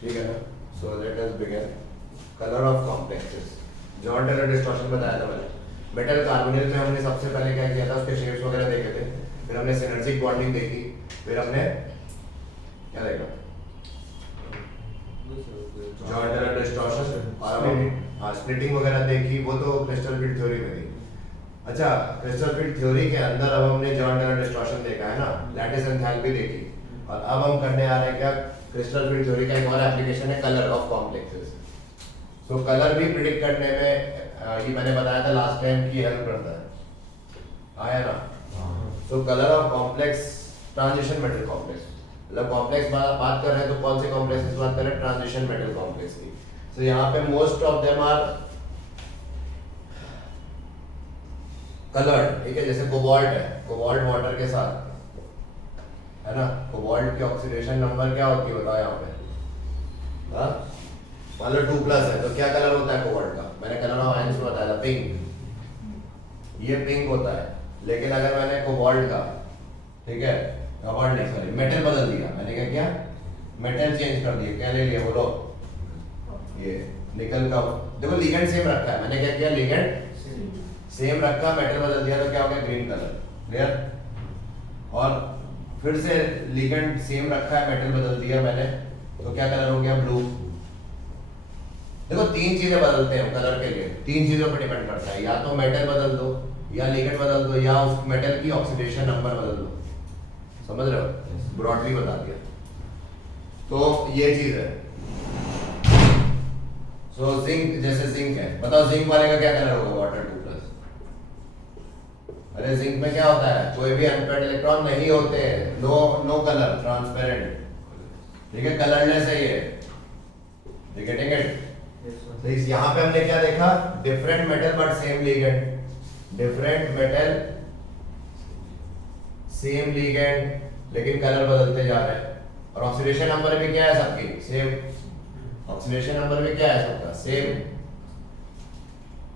ठीक है ना। So let us begin. Colour of complexes, Jahn Teller distortion बताया था मैंने। मेटल कार्बोनिल में हमने सबसे पहले क्या किया था, उसके शेप्स वगैरह देखे थे, फिर हमने सिनर्जिक बॉन्डिंग देखी, फिर हमने क्या देखा, जॉन टेलर डिस्टॉर्शन, और हाँ स्प्लिटिंग वगैरह देखी, वो तो क्रिस्टल फील्ड थ्योरी में थी। अच्छा, क्रिस्टल फील्ड थ्योरी के अंदर अब हमने जॉन टेलर डिस्टॉर्शन देखा है ना, लैटिस एंथैल्पी देखी, और अब हम करने आ रहे हैं क्या, क्रिस्टल फील्ड थ्योरी का एक और एप्लीकेशन है colour of complexes. So colour भी प्रिडिक्ट करने में ये मैंने बताया था लास्ट टाइम की हेल्प करता है, आया ना। So colour of complex, transition metal complex, मतलब कॉम्प्लेक्स बात कर रहे हैं तो कौन से कॉम्प्लेक्स की बात कर रहे हैं, ट्रांजिशन मेटल कॉम्प्लेक्स की। सो यहाँ पे most of them are coloured, ठीक है। जैसे कोबाल्ट है, कोबाल्ट वाटर के साथ है ना, कोबाल्ट की ऑक्सीडेशन नंबर क्या होती है बताओ यहाँ पे, हाँ मान लो 2+ है तो क्या कलर होता है कोबाल्ट का, मैंने कलर ऑफ आयंस में बताया था पिंक, ये पिंक होता है। लेकिन अगर मैंने कोबाल्ट का, ठीक है, कोबाल्ट नहीं सॉरी मेटल बदल दिया, मैंने क्या किया, मेटल चेंज कर दिया, क्या ले लिया बोलो, ये निकल का, देखो लिगेंड सेम रखा है, मैंने क्या किया, लिगेंड सेम रखा, मेटल बदल दिया तो क्या हो गया, ग्रीन कलर, क्लियर। और फिर से लिगेंड सेम रखा है, मेटल बदल दिया मैंने, तो क्या कलर हो गया, ब्लू। देखो 3 चीजें बदलते हैं कलर के लिए, 3 चीजों पर डिपेंड करता है, या तो मेटल बदल दो, या लिगेंड बदल दो, या उस मेटल की ऑक्सीडेशन नंबर बदल दो, समझ रहे हो, ब्रॉडली बता दिया। तो ये चीज है। सो जिंक, जैसे जिंक है, बताओ जिंक वाले का क्या कलर होगा, वाटर 2+। अरे जिंक में क्या होता है, कोई भी अनपेयर्ड इलेक्ट्रॉन नहीं होते, नो कलर, ट्रांसपेरेंट, ठीक है, कलरलेस है ये, गेटिंग इट। तो इस यहाँ पे हमने क्या देखा, different metal but same ligand, different metal same ligand, लेकिन कलर बदलते जा रहे हैं। और ऑक्सीडेशन नंबर भी क्या है सबकी सेम, ऑक्सीडेशन नंबर भी क्या है सबका सेम।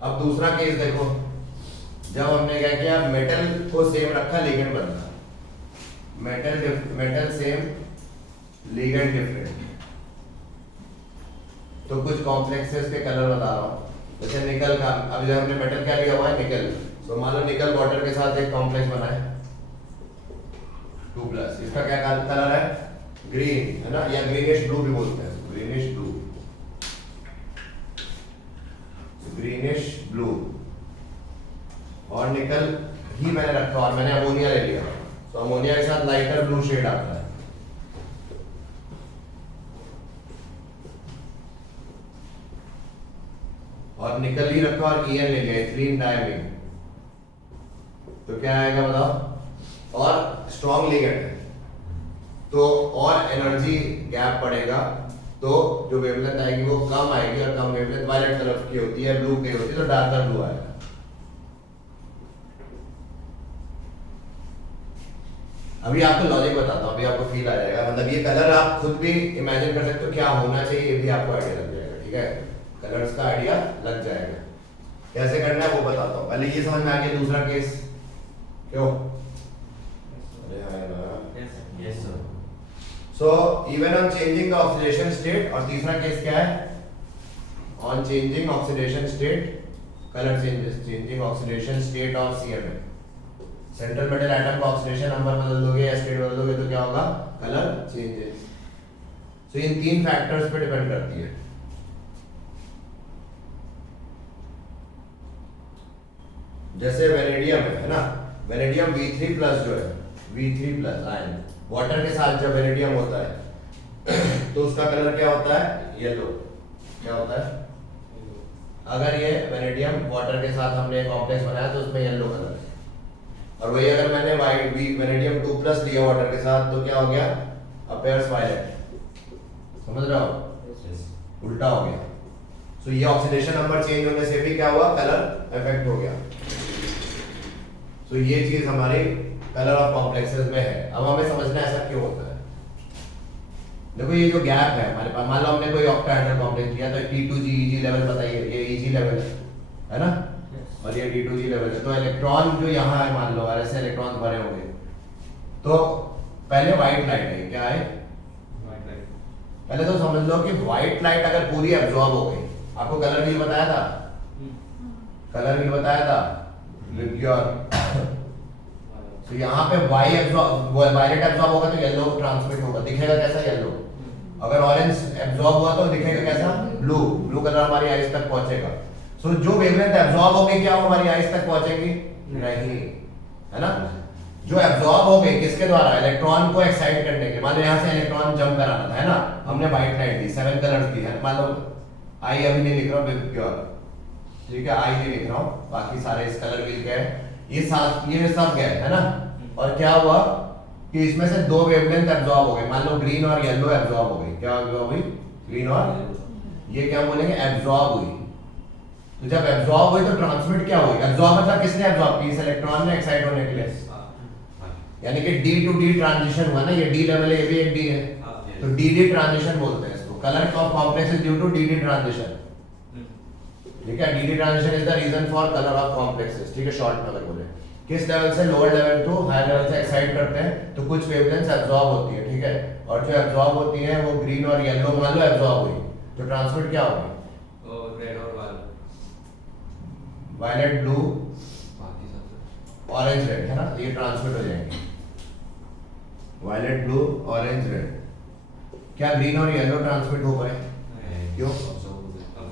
अब दूसरा केस देखो, जब हमने क्या किया, मेटल को सेम रखा, लिगेंड बदला, मेटल सेम, लिगेंड डिफरेंट, तो कुछ कॉम्प्लेक्सेस के कलर बता रहा हूँ। जैसे निकल का, अभी जब हमने मेटल क्या लिया हुआ है, निकल, तो मान लो निकल वाटर के साथ एक कॉम्प्लेक्स बना है 2+, इसका क्या कलर है, ग्रीन, है ना, या ग्रीनिश ब्लू भी बोलते हैं, ग्रीनिश ब्लू, ग्रीनिश ब्लू। और निकल ही मैंने रखा और मैंने अमोनिया ले लिया, तो अमोनिया के साथ लाइटर ब्लू शेड आता है। और निकल ही रखा और ईएन ले लिया, इथिलीन डायमीन, तो क्या आएगा बताओ, और स्ट्रॉन्ग लिगेंड है तो और एनर्जी गैप पड़ेगा, तो जो वेवलेंथ आएगी वो कम आएगी, और कम वेवलेंथ वायलेट कलर की होती है, ब्लू की होती है, तो डार्कर ब्लू आएगा। अभी आपको लॉजिक बताता हूँ, अभी आपको फील आ जाएगा, मतलब ये कलर आप खुद भी इमेजिन कर सकते हो क्या होना चाहिए, ये भी आपको आइडिया लग जाएगा, ठीक है, कलर्स का आइडिया लग जाएगा। कैसे करना है वो बताता हूँ, पहले ये समझ में आ गया। दूसरा केस क्यों, अरे हाँ ना, yes sir. So even on changing the oxidation state, और तीसरा केस क्या है, on changing oxidation state, colour changes, changing oxidation state of CMF, central metal atom का ऑक्सीडेशन नंबर बदल दोगे या स्टेट बदल दोगे तो क्या होगा, कलर चेंजेस। सो इन 3 फैक्टर्स पे डिपेंड करती है। जैसे वेनेडियम है ना, वेनेडियम V3+ जो है, V3+ आयन, वाटर के साथ जब वेनेडियम होता है तो उसका कलर क्या होता है, येलो, क्या होता है, अगर ये वेनेडियम वाटर के साथ हमने एक कॉम्प्लेक्स बनाया तो उसमें येलो कलर है। और वही अगर मैंने वेनेडियम 2+ लिया वाटर के साथ तो क्या हो गया, अपीयर्स वायलेट, समझ रहे हो, उल्टा हो गया। सो ये ऑक्सीडेशन नंबर चेंज होने से भी क्या हुआ, कलर इफेक्ट हो गया। सो ये चीज हमारी कलर ऑफ कॉम्प्लेक्सेस में है। अब हमें समझना है ऐसा क्यों होता है। देखो ये जो गैप है हमारे पास, मान लो हमने कोई ऑक्टाहेड्रल कॉम्प्लेक्स लिया तो T2G Eg लेवल बताइए, ये Eg लेवल है ना, और ये D2G लेवल है, तो इलेक्ट्रॉन जो यहाँ है मान लो और ऐसे इलेक्ट्रॉन भरे होंगे, तो पहले व्हाइट लाइट है, क्या है, पहले तो समझ लो कि व्हाइट लाइट अगर पूरी एब्जॉर्ब हो गई, आपको कलर व्हील बताया था, कलर व्हील बताया था विबग्योर। तो यहाँ पे वायलेट एब्जॉर्ब होगा तो येलो ट्रांसमिट होगा, दिखेगा कैसा येलो। अगर ऑरेंज एब्जॉर्ब हुआ तो दिखेगा कैसा ब्लू, ब्लू कलर हमारी आईज तक पहुंचेगा। सो जो वेवलेंथ एब्जॉर्ब हो गई क्या वो हमारी आईज तक पहुंचेगी? नहीं, है ना। जो एब्जॉर्ब हो गई किसके द्वारा? इलेक्ट्रॉन को एक्साइट करने के। मान लो यहाँ से इलेक्ट्रॉन जंप कराना था, है ना, हमने व्हाइट लाइट दी, 7 कलर्स दी है, मान लो आई अभी नहीं लिख रहा हूँ प्योर, ठीक है, आई नहीं लिख रहा हूँ, बाकी सारे इस कलर व्हील के ये सब गए, है ना। और क्या हुआ कि इसमें से 2 वेवलेंथ एब्जॉर्ब हो गए, मान लो ग्रीन और येलो एब्जॉर्ब हो गई। क्या एब्जॉर्ब हुई? ग्रीन और ये क्या बोलेंगे? एब्जॉर्ब हुई। तो जब एब्जॉर्ब हुई तो ट्रांसमिट क्या हुई? एब्जॉर्ब मतलब किसने एब्जॉर्ब की? इस इलेक्ट्रॉन ने एक्साइट होने के लिए, यानी कि डी टू डी ट्रांजिशन हुआ ना, ये डी लेवल है, ये भी एक डी है, तो डी डी ट्रांजिशन बोलते हैं इसको। Colour of complex is due to d d transition, ठीक है। D d transition is the reason for colour of complexes, ठीक है, शॉर्ट में अगर बोले। किस लेवल से? Lower level to higher level से एक्साइट करते हैं तो कुछ वेवलेंथ्स एब्जॉर्ब होती है, ठीक है, और जो एब्जॉर्ब होती है वो ग्रीन और येलो मान लो एब्जॉर्ब हुई तो ट्रांसमिट क्या होगी? रेड और वायलेट, ब्लू, ऑरेंज, रेड, है ना, ये ट्रांसमिट हो जाएंगे। Violet, blue, orange, red. क्या ग्रीन और येलो ट्रांसमिट हो गए? क्यों?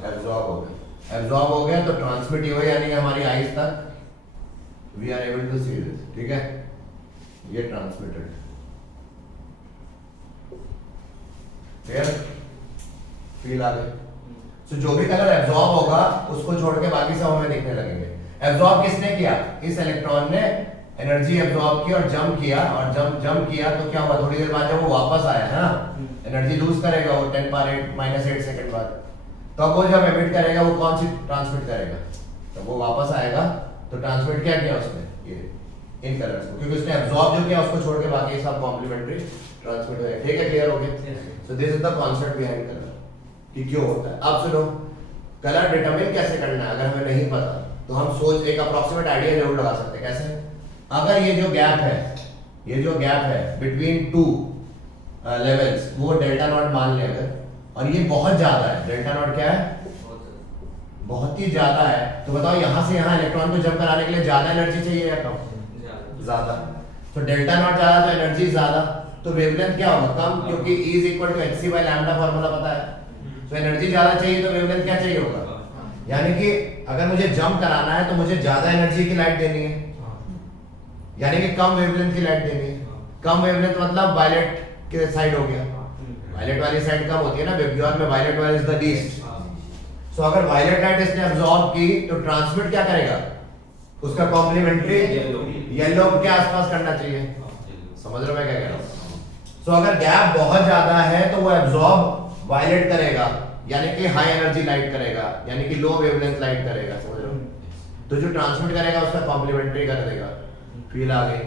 एब्जॉर्ब हो गए। एब्जॉर्ब हो गया तो ट्रांसमिट ही हुआ, यानी हमारी आईज तक we are able to see this, ठीक है, ये ट्रांसमिटेड। क्लियर? फील आ गई? तो जो भी कलर एब्जॉर्ब होगा उसको छोड़ के बाकी सब हमें दिखने लगेंगे। एब्जॉर्ब किसने किया? इस इलेक्ट्रॉन ने एनर्जी एब्जॉर्ब की और जंप किया, और जंप किया तो क्या हुआ? थोड़ी देर बाद जब वो वापस आया है ना, एनर्जी लूज करेगा वो 10 पावर 8 -8 सेकंड बाद, तो अब वो जब एमिट करेगा वो कौन सी ट्रांसमिट करेगा? तो वो वापस आएगा तो ट्रांसमिट क्या किया उसने? ये इन कलर्स को, क्योंकि उसने एब्जॉर्ब जो किया उसको छोड़ के बाकी सब कॉम्प्लीमेंट्री ट्रांसमिट हो जाएगा। ठीक है, क्लियर हो गया? So this is the concept behind colour कि क्यों होता है। अब सुनो, कलर डिटरमिन कैसे करना है अगर हमें नहीं पता तो हम सोच एक अप्रोक्सीमेट आइडिया जरूर लगा सकते हैं। कैसे? अगर ये जो गैप है, ये जो गैप है बिटवीन 2 लेवल्स, वो डेल्टा नॉट मान ले अगर, और ये बहुत ज्यादा है, डेल्टा नॉट क्या है? बहुत ही ज्यादा है, तो बताओ यहाँ से यहाँ इलेक्ट्रॉन को जंप कराने के लिए ज्यादा एनर्जी चाहिए या कम? ज्यादा। तो डेल्टा नॉट ज्यादा तो एनर्जी ज्यादा, तो वेवलेंथ क्या होगा? कम, क्योंकि E is equal to hc by lambda formula पता है। तो एनर्जी ज्यादा चाहिए तो वेवलेंथ क्या चाहिए होगा? यानी कि अगर मुझे जंप कराना है तो मुझे ज्यादा एनर्जी की लाइट देनी है, यानी कि कम वेवलेंथ की लाइट देनी है। कम वेवलेंथ मतलब वायलेट के साइड हो गया, वायलेट वाली साइड कम होती है ना, विबग्योर में वायलेट वाली इज द लीस्ट। सो अगर वायलेट लाइट इसने अब्सॉर्ब की तो ट्रांसमिट क्या करेगा? उसका कॉम्प्लीमेंट्री येलो के आसपास करना चाहिए। समझ रहे हो मैं क्या कह रहा हूँ? सो अगर गैप बहुत ज्यादा है तो वो एब्सॉर्ब वायलेट करेगा, यानी कि हाई एनर्जी लाइट करेगा, यानी कि लो वेवलेंथ लाइट करेगा। समझ रहे हो? तो जो ट्रांसमिट करेगा उसका कॉम्प्लीमेंट्री कर देगा। फील आ गई?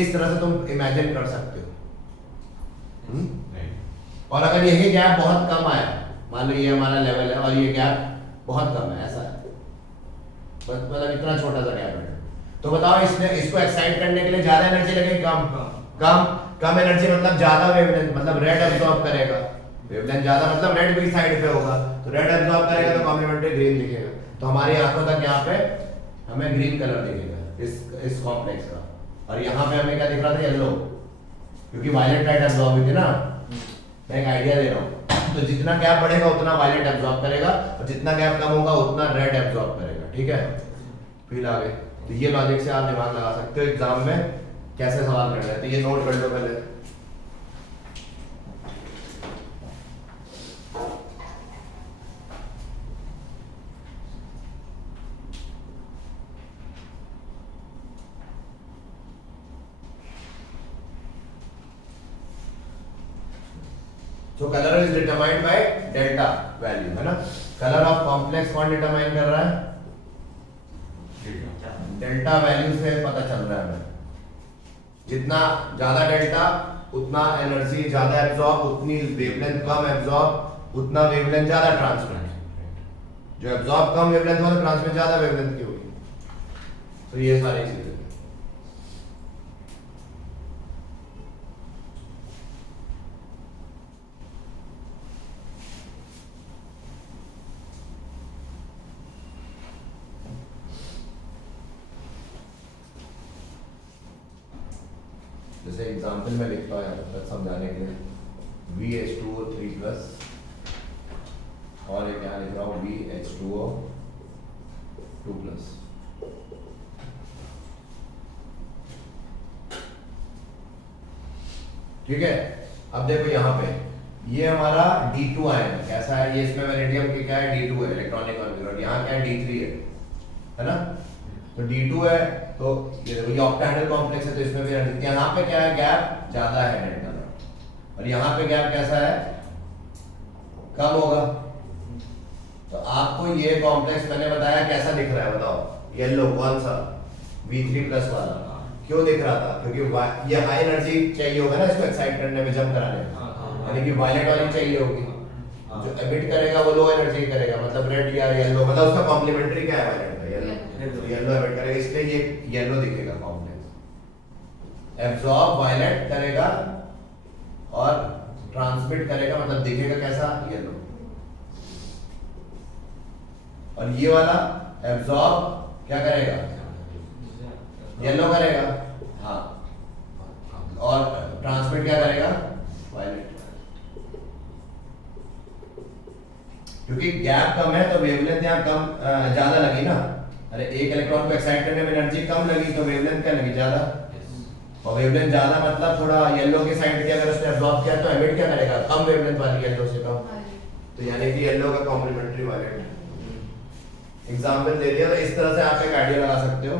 इस तरह से तुम इमेजिन कर सकते हो। और अगर यही गैप बहुत कम आया, मान लो ये हमारा लेवल है और ये गैप बहुत कम है, ऐसा है, मतलब इतना छोटा सा गैप है, तो बताओ इसने इसको एक्साइट करने के लिए ज्यादा एनर्जी लगेगी कम? कम एनर्जी मतलब ज्यादा वेवलेंथ, मतलब रेड एब्सॉर्ब करेगा। वेवलेंथ ज्यादा मतलब रेड भी साइड पे होगा, तो रेड एब्सॉर्ब करेगा तो कॉम्प्लीमेंट्री ग्रीन दिखेगा। तो हमारी आंखों तक यहाँ पे हमें ग्रीन कलर दिखेगा इस कॉम्प्लेक्स का, और यहाँ पे हमें क्या दिख रहा था? येलो, क्योंकि वायलेट लाइट एब्सॉर्ब हुई थी ना। मैं एक आइडिया दे रहा हूँ, तो जितना गैप बढ़ेगा उतना वायलेट एब्सॉर्ब करेगा, और जितना गैप कम होगा उतना रेड एब्सॉर्ब करेगा। ठीक है, फील आ गई? तो ये लॉजिक से आप दिमाग लगा सकते हो एग्जाम में कैसे सवाल कर रहे हैं। तो ये नोट कर लो पहले। So color is determined by delta value, है ना। कलर ऑफ कॉम्प्लेक्स कौन डिटरमाइन कर रहा है? डेल्टा वैल्यू से पता चल रहा है हमें। जितना ज्यादा डेल्टा उतना एनर्जी ज्यादा एब्जॉर्ब, उतनी वेवलेंथ कम एब्जॉर्ब, उतना वेवलेंथ ज्यादा ट्रांसमिट। जो एब्जॉर्ब कम वेवलेंथ वाला ट्रांसमिट ज्यादा वेवलेंथ की होगी। तो ये सारी चीजें। जैसे एग्जांपल में लिखता हूँ यहाँ पर समझाने के लिए VH2O 3+ और एक यहाँ लिख रहा हूँ VH2O 2+। ठीक है, अब देखो यहाँ पे ये हमारा D2 आयन कैसा है, ये इसमें वेनेडियम की क्या है D2 है इलेक्ट्रॉनिक कॉन्फिगर, यहाँ क्या है D3 है ना। तो D2 है तो ये देखो ये ऑक्टाहेड्रल कॉम्प्लेक्स है तो इसमें भी यहाँ पे क्या है गैप ज्यादा है डेल्टा में, और यहाँ पे गैप कैसा है कम होगा। तो आपको ये कॉम्प्लेक्स मैंने बताया कैसा दिख रहा है बताओ, येलो कौन सा V3+ वाला क्यों दिख रहा था, क्योंकि ये हाई एनर्जी चाहिए होगा ना इसको एक्साइट करने में, जंप कराने में, यानी कि वायलेट वाली चाहिए होगी, जो एमिट करेगा वो लो एनर्जी करेगा, मतलब रेड या येलो, मतलब उसका कॉम्प्लीमेंट्री क्या है वायलेट का, येलो एमिट करेगा, इसलिए ये येलो दिखेगा कॉम्प्लेक्स। एब्जॉर्ब वायलेट करेगा और ट्रांसमिट करेगा, मतलब दिखेगा कैसा येलो। और ये वाला एब्जॉर्ब क्या करेगा येलो करेगा, हाँ, और ट्रांसमिट क्या करेगा वायलेट। क्योंकि गैप कम है तो वेवलेंथ यहाँ कम ज्यादा लगी ना, अरे एक इलेक्ट्रॉन को एक्साइट करने में एनर्जी कम लगी तो वेवलेंथ क्या लगी ज्यादा, और वेवलेंथ ज्यादा मतलब थोड़ा येलो के साइड के अगर उसने अब्सॉर्ब किया तो एमिट क्या करेगा कम वेवलेंथ वाली येलो से कम, तो यानी कि येलो का कॉम्प्लीमेंट्री वायलेट। एग्जांपल दे दिया, तो इस तरह से आप एक आइडिया लगा सकते हो।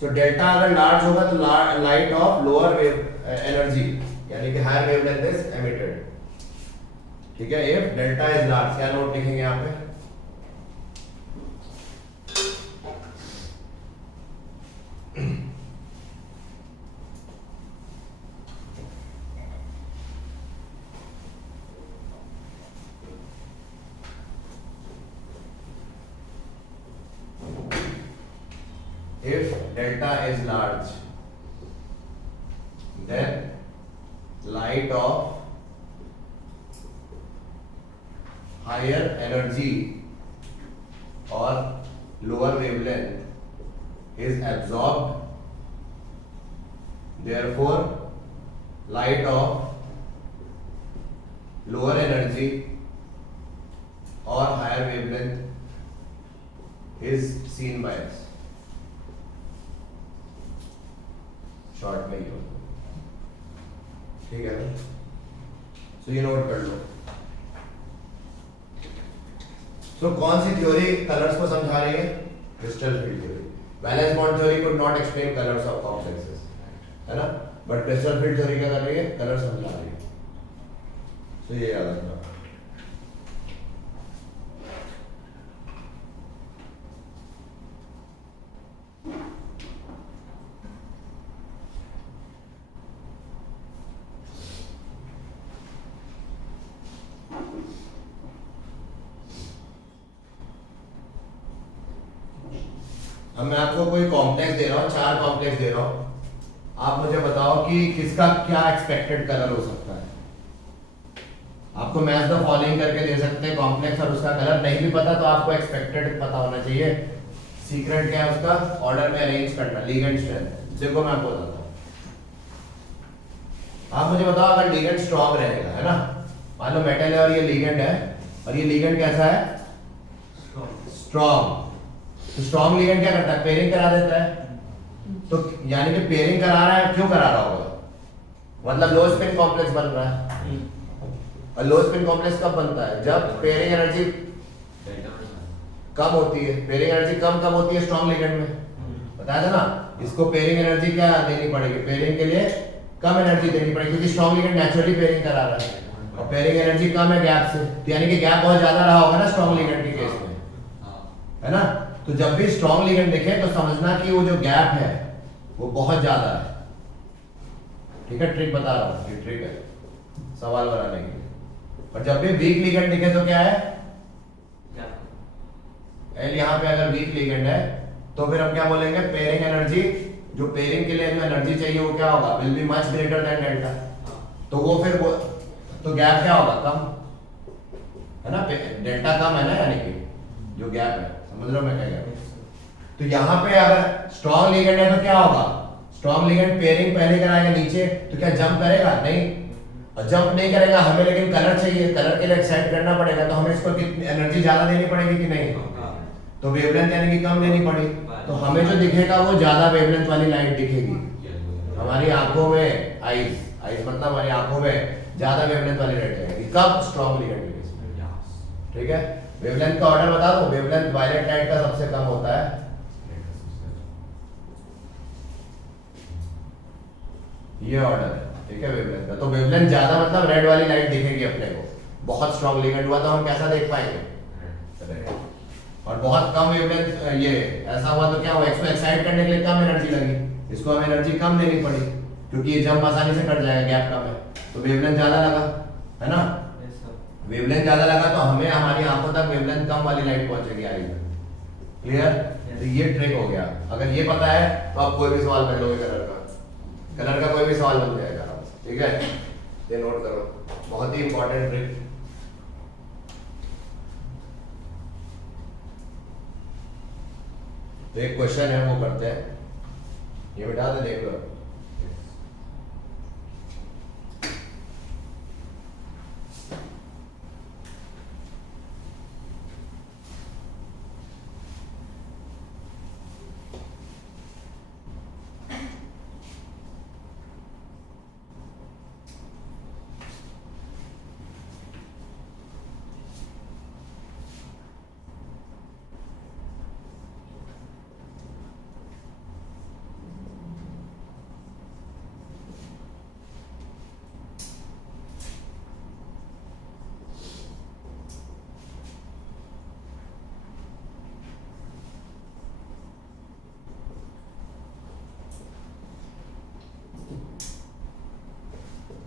सो डेल्टा अगर लार्ज होगा तो light of lower wave energy यानी कि हायर वेवलेंथ इज एमिटेड। ठीक है, इफ डेल्टा इज लार्ज, क्या नोट लिखेंगे यहाँ पे, if delta is large then light of higher energy or lower wavelength is absorbed, therefore light of lower energy or higher wavelength is seen by us। Short में ही हो, ठीक है ना। सो ये नोट कर लो। सो कौन सी थ्योरी कलर्स को समझा रही है, crystal field theory. Valence bond theory could not explain colours of complexes, है ना, बट क्रिस्टल फील्ड थ्योरी क्या कर रही है, कलर समझा रही है। सो ये याद रखना। अब मैं आपको कोई कॉम्प्लेक्स दे रहा हूँ, 4 कॉम्प्लेक्स दे रहा हूँ, आप मुझे बताओ कि किसका क्या एक्सपेक्टेड कलर हो सकता है। आपको मैच द फॉलोइंग करके दे सकते हैं कॉम्प्लेक्स और उसका कलर नहीं भी पता तो आपको एक्सपेक्टेड पता होना चाहिए। सीक्रेट क्या है उसका, ऑर्डर में अरेंज करना, लिगेंड स्ट्रेंथ। देखो मैं आपको बताता हूँ, आप मुझे बताओ अगर लिगेंड स्ट्रॉन्ग रहेगा, है ना, मान लो मेटल है और ये लिगेंड है, और ये लिगेंड कैसा है स्ट्रॉन्ग, तो स्ट्रॉन्ग लिगेंड क्या करता है, पेयरिंग करा देता है। तो यानी कि पेयरिंग करा रहा है, क्यों करा रहा होगा, मतलब लो स्पिन कॉम्प्लेक्स बन रहा है। और लो स्पिन कॉम्प्लेक्स कब बनता है, जब पेयरिंग एनर्जी कम होती है। पेयरिंग एनर्जी कम होती है स्ट्रॉन्ग लिगेंड में, बताया था ना। इसको पेयरिंग एनर्जी क्या देनी पड़ेगी, पेयरिंग के लिए कम एनर्जी देनी पड़ेगी, क्योंकि स्ट्रॉन्ग लिगेंड नेचुरली पेयरिंग करा रहा है और पेयरिंग एनर्जी कम है गैप से, तो यानी कि गैप बहुत ज्यादा रहा होगा ना स्ट्रॉन्ग लिगेंड के केस में, है ना। तो जब भी स्ट्रॉन्ग लिगेंड दिखे तो समझना कि वो जो गैप है वो बहुत ज्यादा है। ठीक है, ट्रिक बता रहा हूँ, ये ट्रिक है सवाल बनाने के लिए। और जब भी वीक लिगेंड दिखे तो क्या है, एल यहाँ पे अगर वीक लिगेंड है तो फिर हम क्या बोलेंगे, पेयरिंग एनर्जी, जो पेयरिंग के लिए जो एनर्जी चाहिए वो क्या होगा, will be much greater than delta. तो वो फिर वो तो गैप क्या होगा, कम, है ना, डेल्टा कम है ना, यानी कि जो गैप है, समझ लो मैं क्या कह रहा हूं। तो यहाँ पे अगर स्ट्रॉन्ग लिगेंड है तो क्या होगा, स्ट्रॉन्ग लिगेंड पेयरिंग पहले कराएगा नीचे, तो क्या जंप करेगा? नहीं, और जंप नहीं करेगा। हमें लेकिन कलर चाहिए, कलर के लिए एक्साइट करना पड़ेगा, तो हमें इसको कितनी एनर्जी ज्यादा देनी पड़ेगी कि नहीं? तो वेवलेंथ यानी कि कम देनी पड़ी, तो हमें जो दिखेगा वो ज्यादा वेवलेंथ वाली लाइट दिखेगी हमारी आंखों में। आईज मतलब हमारी आंखों में ज्यादा वेवलेंथ वाली लाइट जाएगी। कब? स्ट्रॉन्ग लिगेंड के केस में। ठीक है, वेवलेंथ का ऑर्डर बता दो। वेवलेंथ वायलेट लाइट का सबसे कम होता है, ये ऑर्डर है। ठीक है, वेवलेंथ का। तो वेवलेंथ ज्यादा मतलब रेड वाली लाइट दिखेगी अपने को। बहुत स्ट्रॉन्ग लिगेंड हुआ तो हम कैसा देख पाएंगे? और बहुत कम वेवलेंथ, ये ऐसा हुआ तो क्या हुआ? इसको एक्साइट करने के लिए कम एनर्जी लगी, इसको हमें एनर्जी कम देनी पड़ी, क्योंकि ये जंप आसानी से कट जाएगा गैप कम है, तो वेवलेंथ ज्यादा लगा, है ना? वेवलेंथ ज्यादा लगा तो हमें हमारी आंखों तक वेवलेंथ कम वाली लाइट पहुंचेगी आई में। क्लियर? तो ये ट्रिक हो गया। अगर ये पता है तो आप कोई भी सवाल कर लोगे कलर का कोई भी सवाल बन जाएगा आराम से। ठीक है, ये नोट करो, बहुत ही इंपॉर्टेंट ट्रिक। तो एक क्वेश्चन है वो करते हैं, ये बिठा दे, देख लो।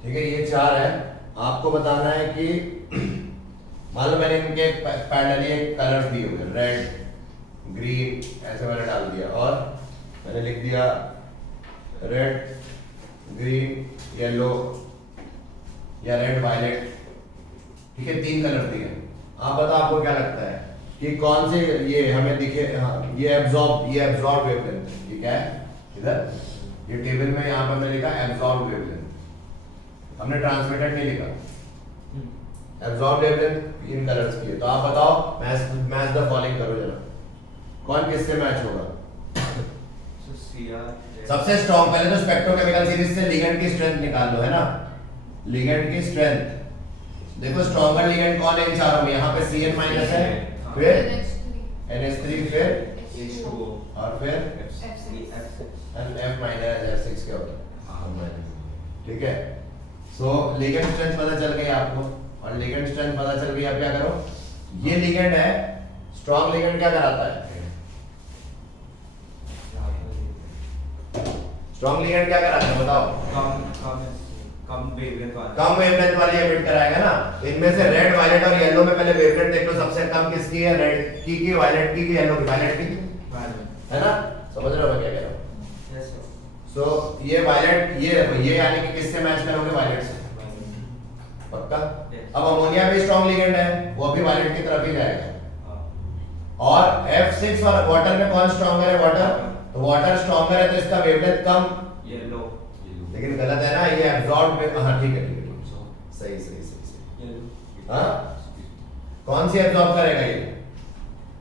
ठीक है, ये चार है। आपको बताना है कि मान लो मैंने इनके पैरेलली एक कलर दिए हुए, रेड ग्रीन ऐसे मैंने डाल दिया, और मैंने लिख दिया रेड ग्रीन येलो या रेड वायलेट। ठीक है, तीन कलर दिए। आप बताओ आपको क्या लगता है कि कौन से ये हमें दिखे? हाँ, ये एब्जॉर्ब वेवलेंथ। ये क्या है? इधर ये टेबल में यहाँ पर मैं लिखा एब्जॉर्ब वेवलेंथ, हमने ट्रांसमिटेड नहीं लिखा। एब्जॉर्ब वेवलेंथ इन कलर्स की है। तो आप बताओ, मैच द फॉलोइंग करो जरा, कौन किससे मैच होगा? सबसे स्ट्रॉन्ग, पहले तो स्पेक्ट्रोकेमिकल सीरीज से लिगेंड की स्ट्रेंथ निकाल लो, है ना? लिगेंड की स्ट्रेंथ देखो, स्ट्रॉन्गर लिगेंड कौन है इन चारों में? यहाँ पे Cn माइनस है, फिर NH3, फिर H2O, और फिर F माइनस F6 क्या होता है? ठीक है, सो लिगेंड स्ट्रेंथ पता चल गई आपको, और लिगेंड स्ट्रेंथ पता चल गई। अब क्या करो, ये लिगेंड है, स्ट्रॉन्ग लिगेंड क्या कराता है? स्ट्रॉन्ग लिगेंड क्या कराता है बताओ? कम वेवलेंथ वाली एमिट कराएगा ना। इनमें से रेड, वायलेट और येलो में पहले वेवलेंथ देख लो, सबसे कम किसकी है? रेड की, वायलेट की, येलो की? वायलेट की, है ना? समझ रहे हो मैं क्या कह रहा हूँ? सो ये वायलेट, ये यानी कि किससे मैच करोगे? वायलेट से, पक्का? अब अमोनिया भी स्ट्रॉन्ग लिगेंड है, वो भी वायलेट की तरफ ही जाएगा। और F6 और वाटर में कौन स्ट्रॉन्गर है? वाटर। तो वाटर स्ट्रॉन्गर है तो इसका वेवलेंथ कम, येलो। लेकिन गलत है ना, ये एब्जॉर्ब। हाँ ठीक है, सही। हाँ, कौन सी एब्जॉर्ब करेगा ये?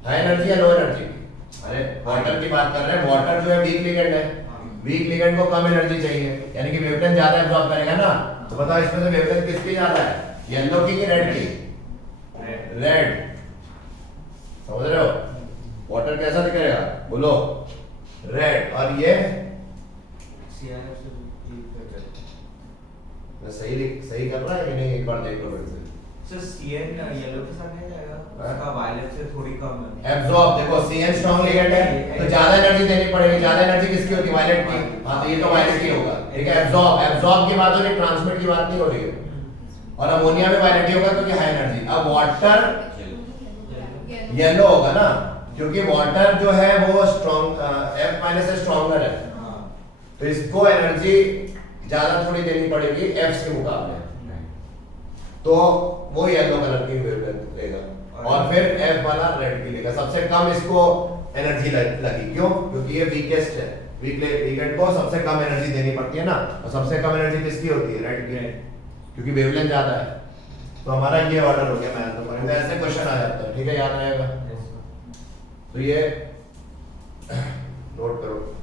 हाई एनर्जी या लो एनर्जी? अरे वाटर की बात कर रहे हैं। वाटर जो है वीक लिगेंड है, वीक लिगेंड को कम एनर्जी चाहिए, यानी कि वेवलेंथ ज्यादा एब्जॉर्ब करेगा ना। तो बताओ इसमें से वेवलेंथ किसकी ज्यादा है? येलो की रेड की? रेड। समझ रहे हो? वाटर कैसा दिखेगा बोलो? रेड। और ये सही कर रहा है कि नहीं? एक बार देख लो फिर से। Cn येलो के साथ नहीं जाएगा, उसका वायलेट से थोड़ी कम है। एब्जॉर्ब देखो, Cn स्ट्रॉन्ग लिगेंड है तो ज्यादा एनर्जी देनी पड़ेगी। ज्यादा एनर्जी किसकी होती है? वायलेट की। हाँ, तो ये तो वायलेट की होगा। ठीक है, एब्जॉर्ब की बात हो रही है, ट्रांसमिट की बात नहीं हो रही है। और अमोनिया में वायलेट होगा क्योंकि हाई एनर्जी। अब वाटर येलो होगा ना, क्योंकि वाटर जो है वो स्ट्रॉन्ग, F माइनस से स्ट्रॉन्गर है, तो इसको एनर्जी ज्यादा थोड़ी देनी पड़ेगी F के मुकाबले, तो वो येलो कलर की वेवलेंथ लेगा। और फिर F वाला रेड की लेगा। सबसे कम इसको एनर्जी लगी, क्यों? क्योंकि ये वीकेस्ट है, वीक लिगेंड को सबसे कम एनर्जी देनी पड़ती है ना, और सबसे कम एनर्जी किसकी होती है? रेड की, क्योंकि वेवलेंथ ज्यादा है। तो हमारा ये ऑर्डर हो गया मैथ में, तो ऐसे क्वेश्चन आ जाता है, ठीक है, याद रहेगा। तो ये नोट करो।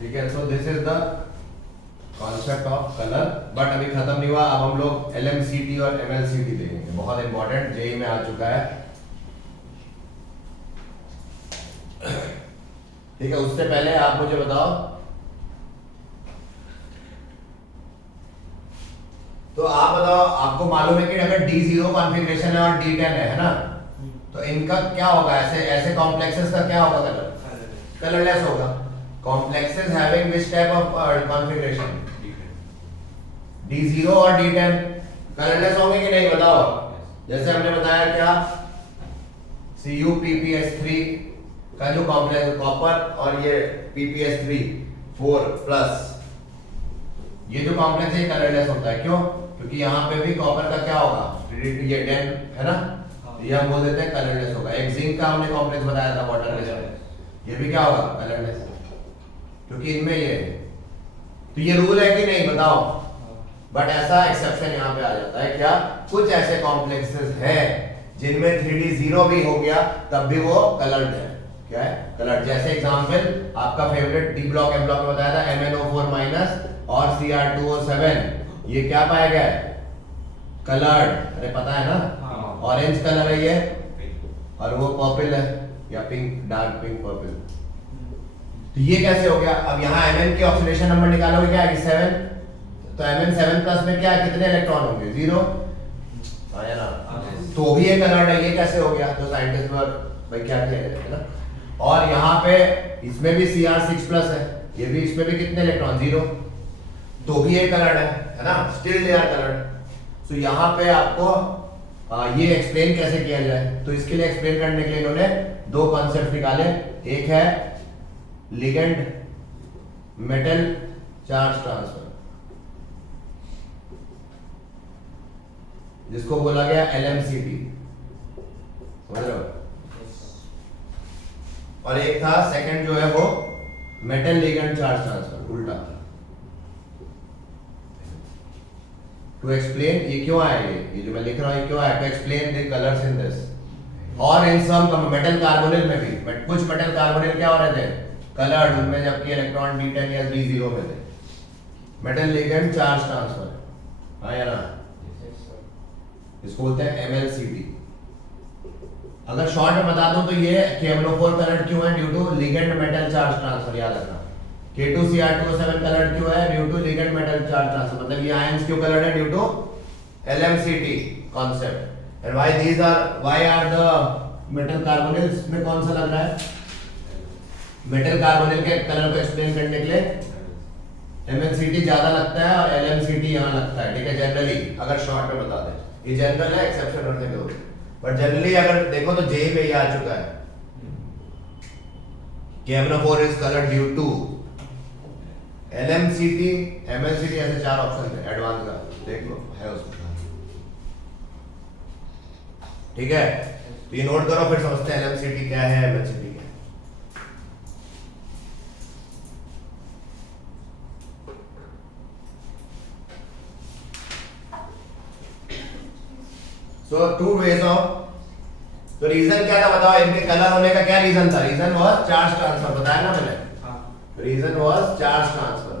ठीक है, so this is the concept of colour, but अभी खत्म नहीं हुआ। अब हम लोग LMCT और MLCT देखेंगे, बहुत इंपॉर्टेंट, जेई में आ चुका है। ठीक है, उससे पहले आप मुझे बताओ, तो आप बताओ, आपको मालूम है कि अगर D0 कॉन्फ़िगरेशन है और D10 है ना, तो इनका क्या होगा? ऐसे ऐसे कॉम्प्लेक्सेस का क्या होगा? कलरलेस होगा। Complexes having which type of configuration? D0 और D10 कलरलेस होंगे कि नहीं, बताओ। जैसे हमने बताया क्या, CuPps3 का जो कॉम्प्लेक्स कॉपर और ये PPS3 4+, ये जो कॉम्प्लेक्स है कलरलेस होता है। क्यों? क्योंकि यहाँ पे भी कॉपर का क्या होगा? ये 10 है ना, ये हम बोल देते हैं कलरलेस होगा। एक जिंक का हमने कॉम्प्लेक्स बताया था वाटरलेस, ये भी क्या होगा? कलरलेस, क्योंकि इनमें ये है। तो ये रूल है कि नहीं, बताओ। बट ऐसा एक्सेप्शन यहाँ पे आ जाता है, क्या कुछ ऐसे कॉम्प्लेक्सेस हैं जिनमें 3D0 भी हो गया तब भी वो कलर्ड है। क्या है? कलर्ड। जैसे एग्जांपल आपका favourite d block m block में बताया था, MnO4- और Cr2O7, ये क्या पाया गया है? कलर्ड। अरे पता है ना, ऑरेंज कलर है ये, और वो पर्पल है, या पिंक, डार्क पिंक पर्पल। तो ये कैसे हो गया? अब यहाँ Mn की ऑक्सीडेशन नंबर निकालोगे, क्या है? 7। तो Mn7+ में क्या, कितने इलेक्ट्रॉन होंगे? 0। आया ना? तो भी ये कलर्ड है, ये कैसे हो गया? तो साइंटिस्ट भाई क्या किया है ना। और यहाँ पे इसमें भी Cr6+ है, ये भी, इसमें भी कितने इलेक्ट्रॉन? 0। तो भी ये कलर्ड है ना, स्टिल दे आर कलर्ड। सो यहाँ पे आपको ये एक्सप्लेन कैसे किया जाए, तो इसके लिए एक्सप्लेन करने के लिए इन्होंने दो कॉन्सेप्ट निकाले। एक है लिगेंड मेटल चार्ज ट्रांसफर, जिसको बोला गया LMCT, समझ रहे हो? और एक था सेकंड जो है वो मेटल लिगेंड चार्ज ट्रांसफर, उल्टा। टू एक्सप्लेन, ये क्यों आया, ये जो मैं लिख रहा हूं ये क्यों आया? To explain the colours in this. और इन सम मेटल कार्बोनिल में भी, बट कुछ मेटल कार्बोनिल क्या हो रहे थे? कलर्ड, उनमें, जबकि इलेक्ट्रॉन D10 या D0 में थे। मेटल लिगेंड चार्ज ट्रांसफर, हाँ या ना? इसको बोलते हैं MLCT। अगर शॉर्ट में बता दूं तो ये KMnO4 कलर्ड क्यों है? Due to ligand metal charge transfer, याद रखना। K2Cr2O7 कलर्ड क्यों है? Due to ligand metal charge transfer. मतलब ये आयंस क्यों कलर्ड है? Due to LMCT concept. And why are the metal carbonyls में कौन सा लग रहा है? मेटल कार्बोनिल के कलर को एक्सप्लेन करने के लिए MLCT ज्यादा लगता है और LMCT यहाँ लगता है, ठीक है, जनरली। अगर शॉर्ट में बता दें, ये जनरल है, एक्सेप्शन होने के, बट जनरली अगर देखो तो जेई में ये आ चुका है कि KMnO4 is coloured due to LMCT, MLCT, ऐसे 4 ऑप्शन थे एडवांस का, देख लो है उसमें, ठीक है। तो ये नोट करो, फिर समझते हैं LMCT क्या है, MLCT क्या है। So 2 ways of, तो रीजन क्या था बताओ? इनके कलर होने का क्या रीजन था? रीजन वाज चार्ज ट्रांसफर, बताया ना मैंने। Reason was charge transfer.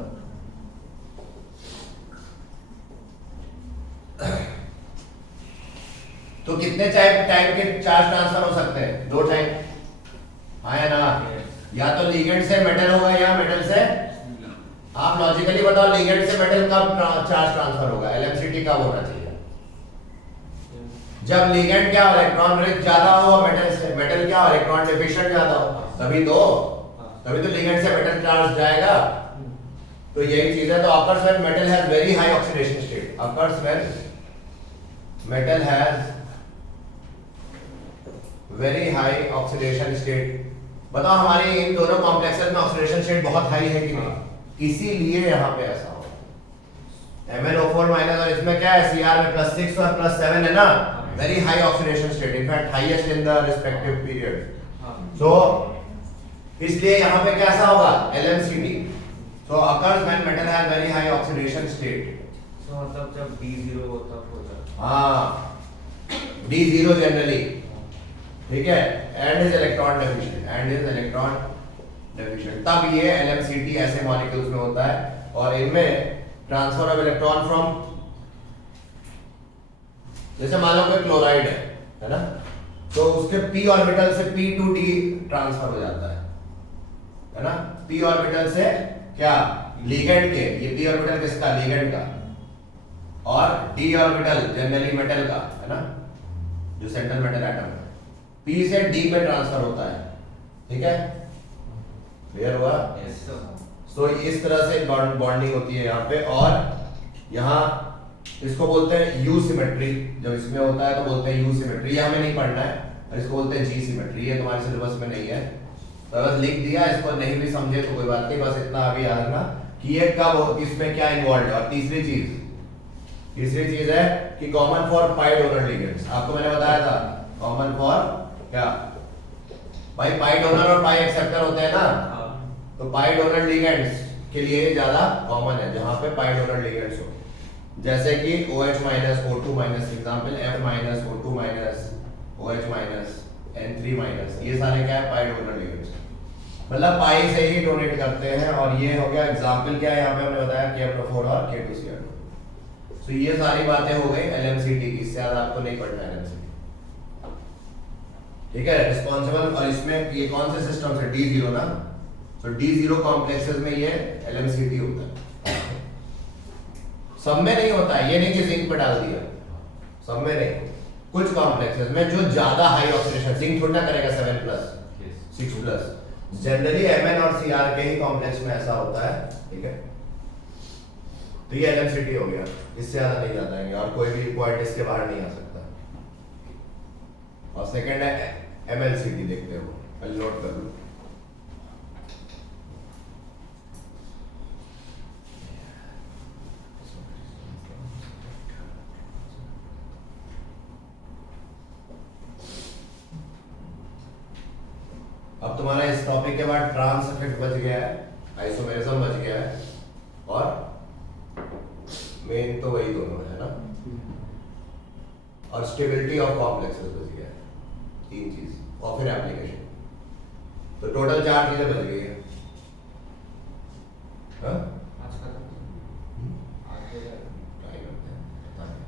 तो कितने टाइप के चार्ज ट्रांसफर हो सकते हैं? 2 टाइप, हाँ या ना? या तो लिगेंड से मेटल होगा या मेटल से, आप लॉजिकली बताओ लिगेंड से मेटल कब चार्ज ट्रांसफर होगा? LMCT कब होना चाहिए? जब लिगेंड क्या हो, इलेक्ट्रॉन रिच ज्यादा हो मेटल से, मेटल क्या हो, इलेक्ट्रॉन डेफिशिएंट ज्यादा हो, तभी तो लिगेंड से मेटल चार्ज जाएगा। तो यही चीज है। तो occurs when metal has very high oxidation state, occurs when metal has very high oxidation state. बताओ हमारे इन दोनों कॉम्प्लेक्सेस में ऑक्सीडेशन स्टेट बहुत हाई है कि नहीं, इसीलिए यहाँ पे ऐसा होगा। MnO4 माइनस, और इसमें क्या है, Cr में +6 और +7 है ना, very high oxidation state, in fact highest in the respective period. So इसलिए यहाँ पे कैसा होगा, LMCT। So occurs when metal has very high oxidation state। तो मतलब जब D0 होता होगा, हाँ, D0 जनरली, ठीक है, एंड इज इलेक्ट्रॉन डेफिशिएंट, तब ये LMCT ऐसे मॉलिक्यूल्स में होता है। और इनमें ट्रांसफर ऑफ इलेक्ट्रॉन फ्रॉम, जैसे मान लो कोई क्लोराइड है ना, तो उसके p ऑर्बिटल से p to d ट्रांसफर हो जाता है ना, p ऑर्बिटल से क्या, लिगेंड के, ये p ऑर्बिटल किसका, लिगेंड का, और d ऑर्बिटल जनरली मेटल का, है ना, जो सेंट्रल मेटल एटम है, p से d में ट्रांसफर होता है, ठीक है, क्लियर हुआ। Yes sir. तो इस तरह से बॉन्डिंग होती है यहाँ पे। और यहाँ इसको बोलते हैं यू सिमेट्री, जब इसमें होता है तो बोलते हैं यू सिमेट्री, ये हमें नहीं पढ़ना है, और इसको बोलते हैं जी सिमेट्री, ये तुम्हारे सिलेबस में नहीं है, तो बस लिख दिया, इसको नहीं भी समझे तो कोई बात नहीं, बस इतना अभी याद रखना कि ये कब हो, इसमें क्या इन्वॉल्व है। और तीसरी चीज है कि common for pi donor ligands, आपको मैंने बताया था, कॉमन फॉर क्या भाई, पाई डोनर और पाई एक्सेप्टर होते हैं ना, तो पाई डोनर लिगेंड्स के लिए ज्यादा कॉमन है, जहां पे पाई डोनर लिगेंड्स हो, जैसे कि OH minus O2 minus, example F minus O2 minus OH minus N3 minus, ये सारे क्या है, पाई डोनर लिगेंड्स, मतलब पाई से ही डोनेट करते हैं। और ये हो गया एग्जांपल, क्या है यहाँ पे हमने बताया KF4 और K2Cr2। तो ये सारी बातें हो गई LMCT की, इससे ज्यादा आपको नहीं पढ़ना LMCT, ठीक है, रिस्पॉन्सिबल। और इसमें ये कौन से सिस्टम से, D0 ना, तो D0 कॉम्प्लेक्सेस में ये LMCT होता है, सब में नहीं होता है, ये नहीं कि जिंक पे डाल दिया, सब में नहीं, कुछ कॉम्प्लेक्सेस में जो ज्यादा हाई ऑक्सीडेशन, जिंक थोड़ा करेगा 7+, 6+, जनरली Mn और Cr के ही कॉम्प्लेक्स में ऐसा होता है, ठीक है। तो ये LMCT हो गया, इससे ज्यादा नहीं जाता है, और कोई भी पॉइंट इसके बाहर नहीं आ सकता। और सेकंड है MLCT, देखते हो, पहले नोट कर लो। अब तुम्हारा इस टॉपिक के बाद ट्रांस इफेक्ट बच गया है, आइसोमेरिज्म बच गया है, और मेन तो वही दोनों है ना, और स्टेबिलिटी ऑफ कॉम्प्लेक्सेस बच गया है, तीन चीज, और फिर एप्लीकेशन। तो टोटल 4 चीजें बच गई है। हाँ? आज ट्राई करते हैं, पता नहीं,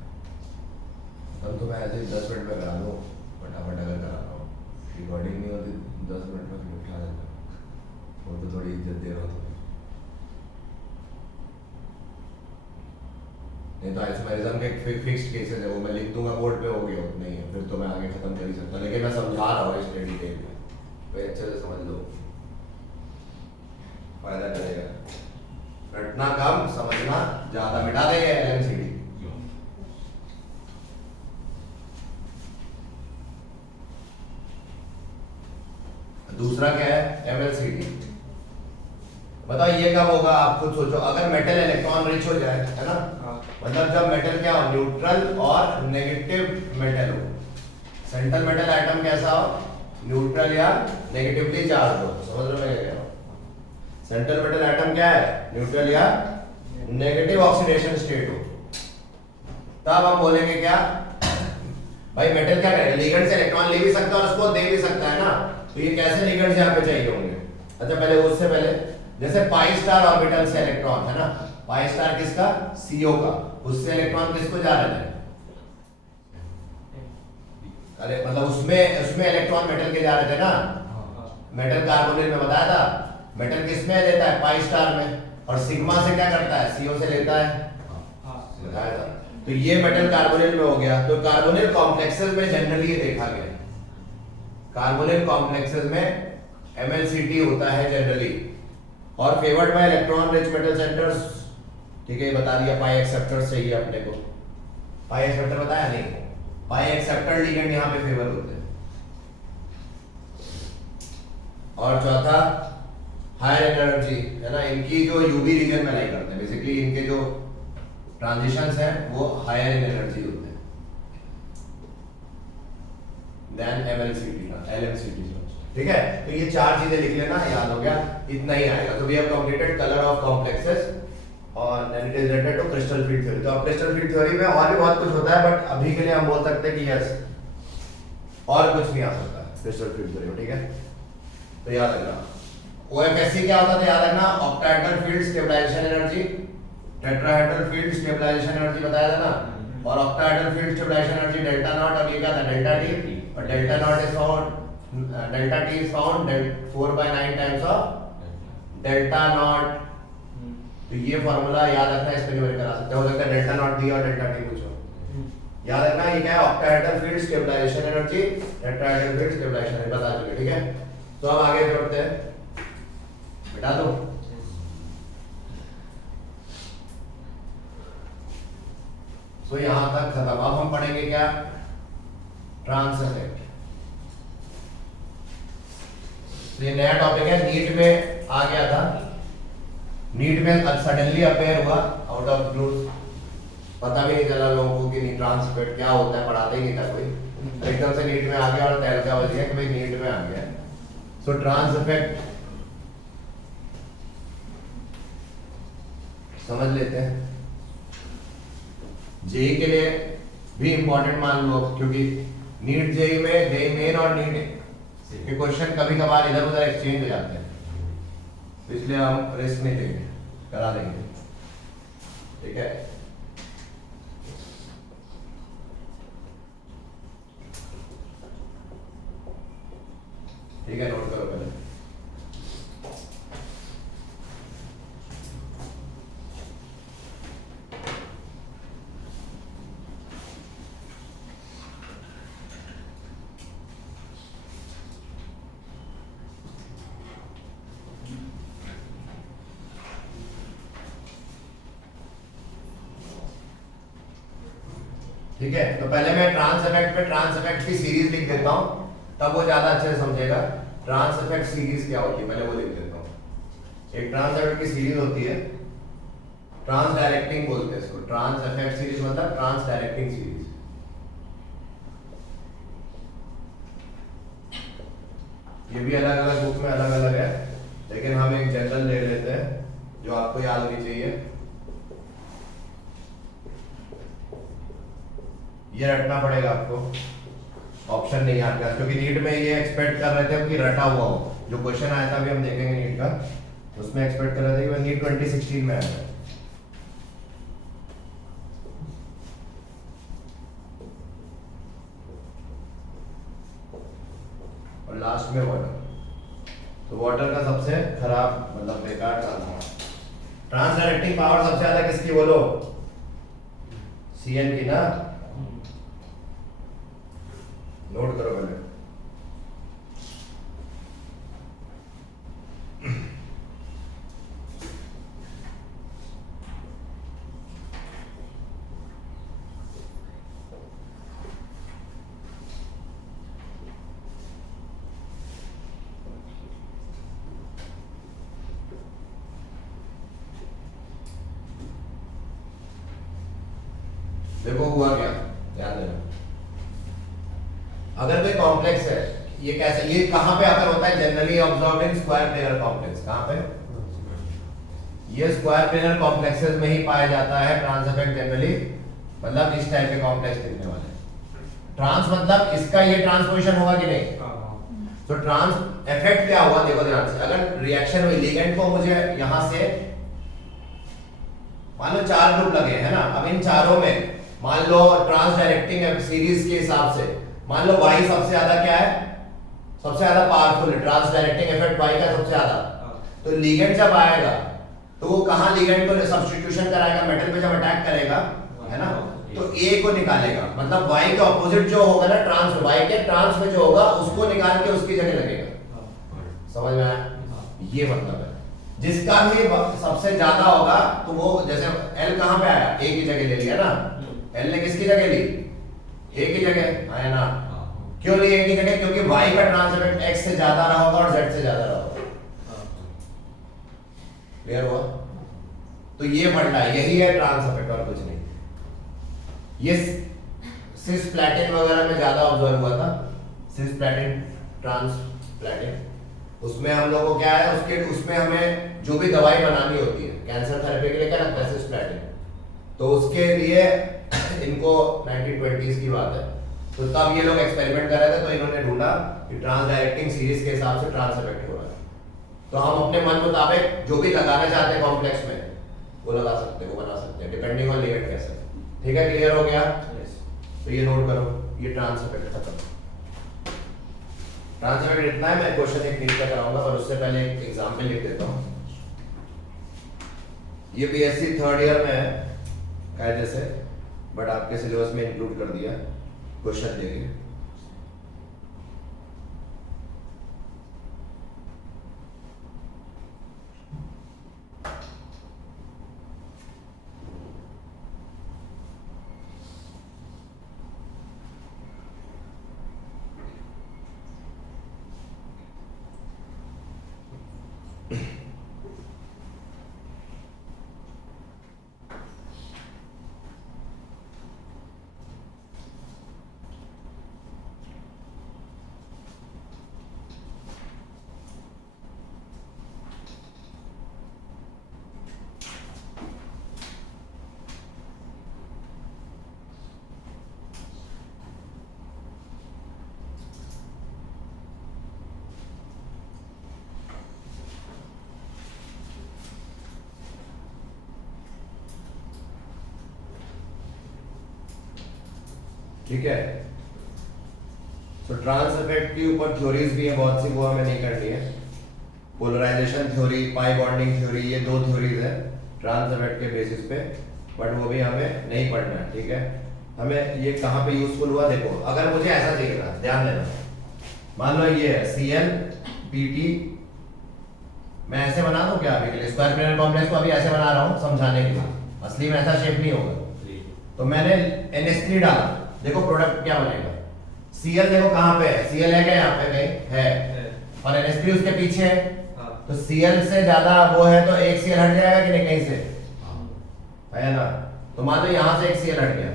तब तो मैं ऐसे 10 मिनट में करा दूँ, फटाफट अगर कराता हूँ, रिकॉर्डिंग नहीं होती 10 मिनट में फिर उठा देता हूँ, वो तो थोड़ी इज्जत दे रहा हूँ। नहीं तो आइसोमेरिज्म के फिक्स्ड केसेस है, वो मैं लिख दूंगा बोर्ड पे, हो गया, नहीं है फिर तो मैं आगे खत्म कर ही सकता, लेकिन मैं समझा रहा हूँ इस डिटेल में, भाई अच्छे से समझ लो, फायदा करेगा। रटना कम, समझना ज्यादा, मिटा देगा LMCT। दूसरा क्या है, MLCT। बताओ ये कब होगा, आप खुद सोचो, अगर मेटल इलेक्ट्रॉन रिच हो जाए, है ना, मतलब जब मेटल क्या हो, न्यूट्रल और नेगेटिव मेटल हो, सेंट्रल मेटल एटम कैसा हो, न्यूट्रल या नेगेटिवली चार्ज हो, समझ रहे हो मैं क्या कह रहा हूं, सेंट्रल मेटल एटम क्या है, न्यूट्रल या नेगेटिव ऑक्सीडेशन स्टेट हो, तब हम बोलेंगे क्या, भाई मेटल क्या करेगा, लिगेंड से इलेक्ट्रॉन ले भी सकता है और उसको दे भी सकता है ना, तो ये कैसे लिगेंड्स यहाँ पे चाहिए होंगे। अच्छा पहले उससे पहले, जैसे पाई स्टार ऑर्बिटल से इलेक्ट्रॉन, है ना, पाई स्टार किसका, CO का, उससे इलेक्ट्रॉन किसको जा रहे थे, अरे मतलब उसमें इलेक्ट्रॉन मेटल के जा रहे थे ना, मेटल कार्बोनिल में बताया था, मेटल किस में लेता है, पाई स्टार में, और सिग्मा से क्या करता है, CO से लेता है, बताया था। तो ये मेटल कार्बोनिल में हो गया। तो कार्बोनिल कॉम्प्लेक्सेस में जनरली ये देखा गया, कार्बोनिल कॉम्प्लेक्सेस में MLCT होता है जनरली, और favoured bye electron rich metal centres, ठीक है, ये बता दिया। पाई एक्सेप्टर्स चाहिए अपने को, पाई एक्सेप्टर बताया नहीं, पाई एक्सेप्टर लिगेंड यहाँ पे फेवर होते हैं, और चौथा हायर एनर्जी, है ना, इनकी जो यूवी रीजन में लाई करते हैं, बेसिकली इनके जो ट्रांजिशंस हैं वो हायर इन एनर्जी होते हैं देन LMCT। ठीक है, तो ये चार चीजें लिख लेना, याद हो गया, इतना ही आएगा। तो we have completed colour of complexes और then it is related to crystal field theory. तो अब क्रिस्टल फील्ड थ्योरी में और भी बहुत कुछ होता है, बट अभी के लिए हम बोल सकते हैं कि यस, और कुछ नहीं आ सकता क्रिस्टल फील्ड थ्योरी में। ठीक है, तो याद रखना OFSC क्या होता था, याद रखना, octahedral field stabilization energy, tetrahedral field stabilization energy बताया था ना, और octahedral field stabilization energy delta naught, और ये क्या था, डेल्टा टी, और delta naught is found, delta t is found 4/9 times of delta naught. तो ये फार्मूला याद रखना, इसको न्यूमेरिकल करा सकते हो सकता है डेल्टा नॉट दी और डेल्टा टी पूछो। याद रखना ये क्या है, octahedral field stabilization energy, tetrahedral field stabilization energy बता चुके। ठीक है, तो अब आगे बढ़ते हैं, बिठा दो। तो यहां तक खत्म। अब हम पढ़ेंगे क्या, ट्रांस इफेक्ट। तो ये नया टॉपिक है, नीट में आ गया था, नीट में सडनली अपेयर हुआ आउट ऑफ ब्लू, पता भी नहीं चला लोगों को कि ट्रांस इफेक्ट क्या होता है, पढ़ाते ही नहीं था कोई, एकदम से नीट में आ गया और तहलका बज गया कि भाई नीट में आ गया। सो ट्रांस इफेक्ट समझ लेते हैं, जेई के लिए भी इंपॉर्टेंट मान लो, क्योंकि नीट जेई में, जेई मेन और नीट के क्वेश्चन कभी कभार इधर उधर एक्सचेंज हो जाते हैं, तो इसलिए हम रिस्क नहीं लेंगे, करा देंगे। ठीक है, ठीक है, नोट करो पहले। ठीक है, तो पहले मैं ट्रांस इफेक्ट पे ट्रांस इफेक्ट की सीरीज लिख देता हूं, तब वो ज्यादा अच्छे से समझेगा। ट्रांस इफेक्ट सीरीज क्या होती है, पहले वो लिख देता हूं। एक ट्रांस इफेक्ट की सीरीज होती है, ट्रांस डायरेक्टिंग बोलते हैं इसको। ट्रांस इफेक्ट सीरीज मतलब ट्रांस डायरेक्टिंग सीरीज। ये भी अलग अलग बुक में अलग अलग है, लेकिन हम एक जनरल ले लेते हैं जो आपको याद होनी चाहिए। ये रटना पड़ेगा आपको, ऑप्शन नहीं आपके पास, क्योंकि नीट में ये एक्सपेक्ट कर रहे थे कि रटा हुआ हो। जो क्वेश्चन आया था अभी हम देखेंगे नीट का, उसमें एक्सपेक्ट कर रहे थे कि नीट 2016 में आया था। और लास्ट में वाटर, तो वाटर का सबसे खराब मतलब बेकार ट्रांस डायरेक्टिंग पावर सबसे ज्यादा किसकी बोलो, CN की ना, नोट करो पहले। देखो हुआ क्या, ध्यान देना। अगर कोई कॉम्प्लेक्स है, ये कैसे, ये कहां पे आकर होता है, generally observed in square planar complex. कहां पे, ये स्क्वायर प्लेनर कॉम्प्लेक्सेस में ही पाया जाता है ट्रांस इफेक्ट जनरली, मतलब इस टाइप के कॉम्प्लेक्स दिखने वाले। ट्रांस मतलब इसका ये ट्रांसपोजिशन होगा कि नहीं, तो ट्रांस इफेक्ट क्या हुआ, देखो ध्यान से। अगर रिएक्शन हुई, लिगेंड को मुझे यहां से मान लो 4 ग्रुप लगे हैं ना, अब इन चारों में मान लो ट्रांस डायरेक्टिंग सीरीज के हिसाब से मान लो Y सबसे ज्यादा क्या है, सबसे ज्यादा पावरफुल है, ट्रांस डायरेक्टिंग इफेक्ट Y का सबसे ज्यादा। तो लिगेंड जब आएगा तो वो कहां लिगेंड को सब्स्टिट्यूशन कराएगा, मेटल पे जब अटैक करेगा, है ना, तो A को निकालेगा, मतलब Y के ऑपोजिट जो होगा ना, ट्रांस Y के ट्रांस में जो होगा उसको निकाल के उसकी जगह लगेगा। समझ में आया, ये मतलब है। जिसका भी सबसे ज्यादा होगा तो वो, जैसे L कहां पे आया, A की जगह ले लिया ना, L ने किसकी जगह ली, A की जगह, है ना। क्यों ली A की जगह, क्योंकि Y का ट्रांस इफेक्ट X से ज्यादा रहा होगा और Z से ज्यादा रहा होगा। क्लियर हुआ? तो ये फंडा है, यही है ट्रांस इफेक्ट और कुछ नहीं। ये सिस्प्लैटिन वगैरह में ज्यादा ऑब्जर्व हुआ था, सिस्प्लैटिन ट्रांस प्लैटिन। उसमें हम लोग को क्या है, उसमें हमें जो भी दवाई बनानी होती है कैंसर थेरेपी के लिए क्या लगता है, सिस्प्लैटिन। तो उसके लिए इनको 1920s की बात है, तो तब ये लोग एक्सपेरिमेंट कर रहे थे, तो इन्होंने ढूंढा कि ट्रांस डायरेक्टिंग सीरीज के हिसाब से ट्रांस इफेक्ट हो रहा है। तो हम अपने मन मुताबिक जो भी लगाना चाहते हैं कॉम्प्लेक्स में वो लगा सकते हैं, वो बना सकते हैं, डिपेंडिंग ऑन लिगेंड कैसे। ठीक है, क्लियर हो गया? तो ये नोट करो, ये ट्रांस इफेक्ट खत्म। ट्रांस इफेक्ट इतना है, मैं क्वेश्चन एक नीचे कराऊंगा, पर उससे पहले एक एग्जांपल लिख देता हूँ। ये बीएससी थर्ड ईयर में है कायदे से, बट आपके सिलेबस में इंक्लूड कर दिया, क्वेश्चन देखिए। ठीक है, तो ट्रांस इफेक्ट के ऊपर थ्योरीज भी है बहुत सी, वो हमें नहीं करनी है। Polarization theory, pi bonding theory, ये दो थ्योरीज है ट्रांस इफेक्ट के बेसिस पे, बट वो भी हमें नहीं पढ़ना है। ठीक है, हमें ये कहाँ पे यूजफुल हुआ देखो, अगर मुझे ऐसा चाहिए था, ध्यान देना, मान लो ये है ClPt, मैं ऐसे बना दूं क्या अभी के लिए, स्क्वायर पिरामिड कॉम्प्लेक्स को अभी ऐसे बना रहा हूँ समझाने के लिए, असली में ऐसा शेप नहीं होगा। तो मैंने NH3 डाला, देखो प्रोडक्ट क्या बनेगा, Cl देखो कहाँ पे है, Cl है क्या यहाँ पे कहीं है, और NH3 उसके पीछे है, तो Cl से ज्यादा वो है तो एक Cl हट जाएगा कि नहीं कहीं से, है ना? तो मान लो यहाँ से एक Cl हट गया,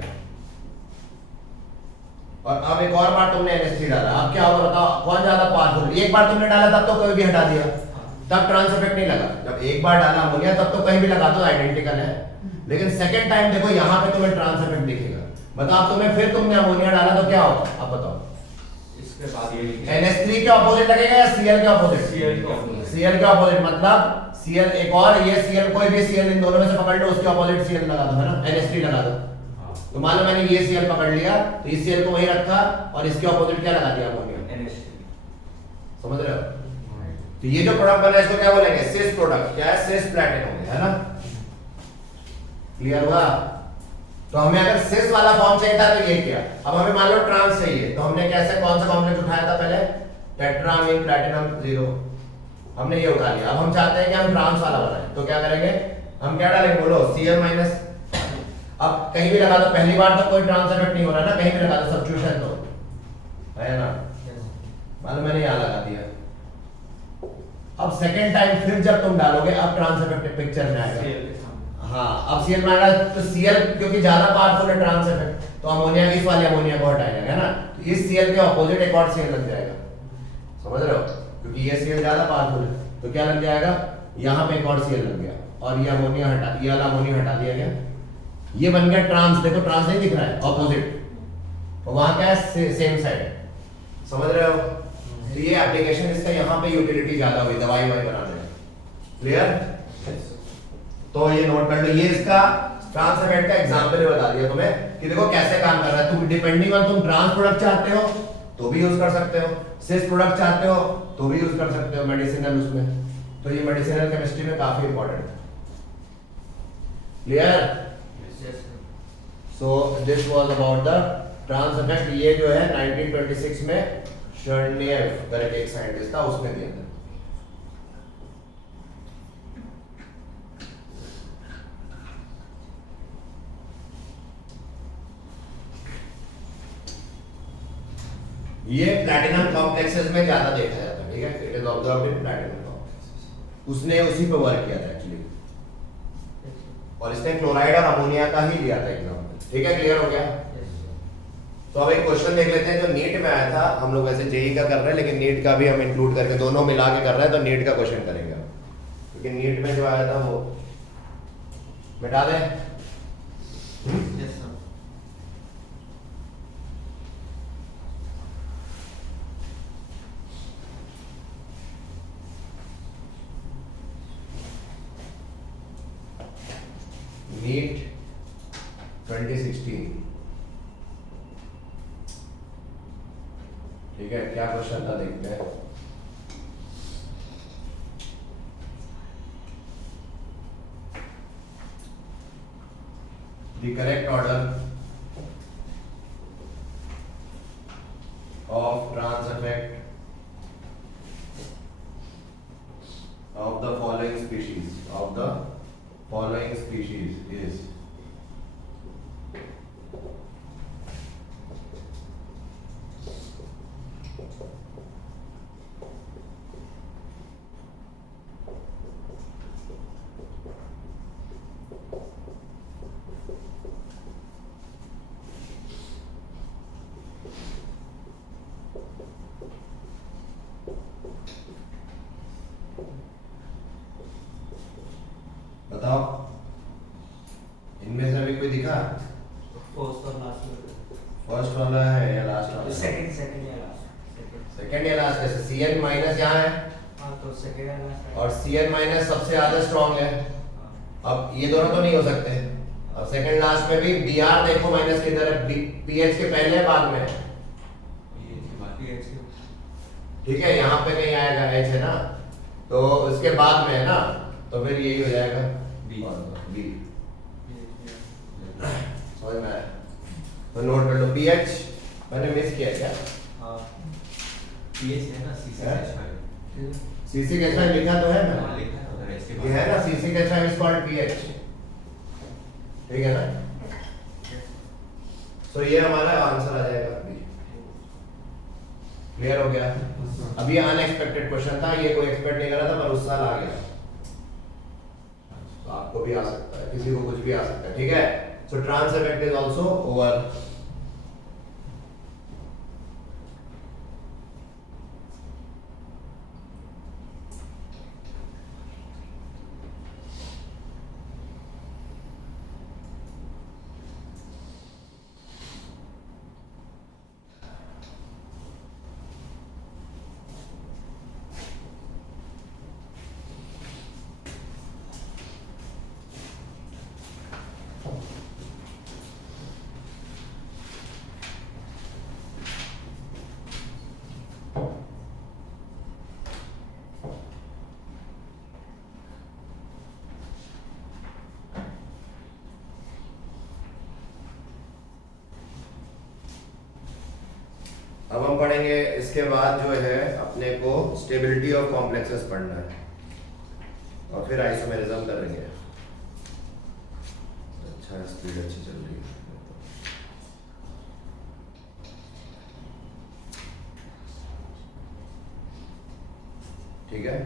और अब एक और बार तुमने NH3 डाला, अब क्या होगा बताओ, कौन ज्यादा पावरफुल? एक बार तुमने डाला तब तो कोई भी हटा दिया, तब ट्रांस इफेक्ट नहीं लगा। जब एक बार डाला अमोनिया तब तो कहीं भी लगा दो आइडेंटिकल है, लेकिन सेकंड टाइम देखो यहाँ पे तुम्हें ट्रांस इफेक्ट दिखेगा। बताओ तुम्हें फिर तुमने अमोनिया डाला तो क्या होगा, अब बताओ। इसके बाद NH3 के ऑपोजिट लगेगा या Cl के ऑपोजिट? Cl के ऑपोजिट, मतलब Cl एक और ये Cl, कोई भी Cl इन दोनों में से पकड़ लो, उसके ऑपोजिट Cl लगा दो, है ना, NH3 लगा दो। तो मान लो मैंने ये Cl पकड़ लिया, तो इस Cl को वहीं रखा और इसके ऑपोजिट क्या लगा दिया, अमोनिया। समझ रहे हो? तो ये जो प्रोडक्ट बना है इसको क्या बोलेंगे, सिस प्रोडक्ट। क्या है, सिस प्लैटिन हो गया, है ना? क्लियर हुआ? तो हमें अगर सिस वाला फॉर्म चाहिए था तो ये किया। अब हमें मान लो ट्रांस चाहिए, तो हमने कैसे, कौन सा कॉम्प्लेक्स उठाया था पहले, टेट्रामीन प्लैटिनम 0, हमने ये उठा लिया। अब हम चाहते हैं कि हम ट्रांस वाला बनाएं, तो क्या करेंगे, हम क्या डालेंगे बोलो, Cl-। अब कहीं भी लगा दो, पहली बार तो कोई ट्रांस इफेक्ट नहीं हो रहा ना, कहीं भी लगा दो, सब्स्टिट्यूशन तो है ना, मान लो मैंने यहाँ लगा दिया। अब सेकेंड टाइम फिर जब तुम डालोगे, अब ट्रांस इफेक्ट पिक्चर में आएगा। हाँ, अब Cl में आएगा, तो Cl क्योंकि ज्यादा पावरफुल है ट्रांस इफेक्ट, तो अमोनिया इस वाले अमोनिया को हटाएगा, है ना? तो इस Cl के ऑपोजिट एक और Cl लग जाएगा, समझ रहे हो? क्योंकि ये Cl ज्यादा पावरफुल है, तो क्या लग जाएगा, यहाँ पे एक और Cl लग गया, और ये अमोनिया हटा, ये वाला अमोनिया हटा दिया गया, ये बन गया ट्रांस। देखो ट्रांस नहीं दिख रहा है, ऑपोजिट, तो वहां क्या है, सेम साइड, समझ रहे हो? तो ये एप्लीकेशन इसका यहाँ पे यूटिलिटी ज्यादा हुई दवाई वाई बनाने में। क्लियर? तो ये नोट कर लो, ये इसका ट्रांस इफेक्ट का एग्जांपल ही बता दिया तुम्हें कि देखो कैसे काम कर रहा है। तुम डिपेंडिंग ऑन तुम ट्रांस प्रोडक्ट चाहते हो तो भी यूज कर सकते हो, सिस प्रोडक्ट चाहते हो तो भी यूज कर सकते हो मेडिसिनल उसमें। तो ये मेडिसिनल केमिस्ट्री में काफी इंपॉर्टेंट है। Clear? So this was about the trans effect. ये जो है 1926 में शर्नियेव करके एक साइंटिस्ट था, उसने दिया था। ये प्लैटिनम कॉम्प्लेक्सेस में ज्यादा देखा जाता है, ठीक है? It is observed in platinum complexes. उसने उसी पे वर्क किया था एक्चुअली, और इसने क्लोराइड और अमोनिया का ही लिया था एग्जाम्पल। ठीक है, क्लियर हो गया? तो अब एक क्वेश्चन देख लेते हैं जो नीट में आया था। हम लोग वैसे जेई का कर रहे हैं, लेकिन नीट का भी हम इंक्लूड करके दोनों मिला के कर रहे हैं, तो नीट का क्वेश्चन करेंगे हम, क्योंकि नीट में जो आया था वो मिटा दें। Yes, sir. नीट 2016। ठीक है, क्या क्वेश्चन था देखते हैं। The correct order of trans effect of the following species is बताओ, इनमें से अभी कोई दिखा? First और last में. फर्स्ट वाला है या लास्ट वाला? Second या last. सेकंड या लास्ट? जैसे Cn माइनस यहाँ है हाँ तो second या last है. और Cn माइनस सबसे ज्यादा स्ट्रॉन्ग है। हाँ. अब ये दोनों तो नहीं हो सकते। अब सेकंड लास्ट में भी Br देखो माइनस किधर है, पीएच के पहले है बाद में है? ठीक है, यहाँ पे कहीं आएगा H है ना, तो इसके बाद में है ना, तो फिर यही हो जाएगा B. B। समझ में आया? तो नोट कर लो पीएच। मैंने मिस किया क्या? हाँ. pH है ना C6H5. C6H5 लिखा तो है ना? हाँ लिखा है उधर इसके ये है ना C6H5 इज कॉल्ड पीएच। ठीक है ना? तो ये हमारा आंसर आ जाएगा। क्लियर हो गया? अब ये अनएक्सपेक्टेड क्वेश्चन था, ये कोई एक्सपेक्ट नहीं कर रहा था, पर उस साल आ गया। तो आपको भी आ सकता है, किसी को कुछ भी आ सकता है। ठीक है, so trans effect is also over. अब हम पढ़ेंगे इसके बाद जो है अपने को स्टेबिलिटी ऑफ कॉम्प्लेक्सेस पढ़ना है, और फिर आइसोमेरिज्म करेंगे। अच्छा, स्पीड अच्छी चल रही है। ठीक है,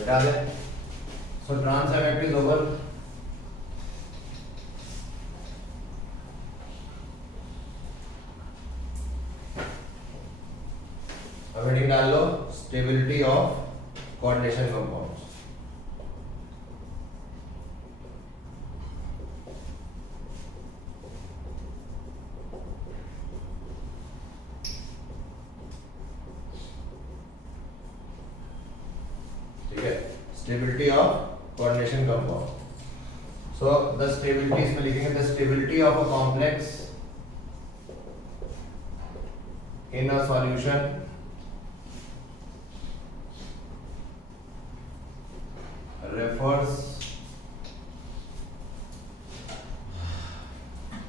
बता दे। सो ट्रांस इफेक्ट इज ओवर। अब हेडिंग डाल लो, स्टेबिलिटी ऑफ कोऑर्डिनेशन कंपाउंड्स। ठीक है, stability of coordination compound. So the stability इसमें लिखेंगे the stability of a complex in a solution refers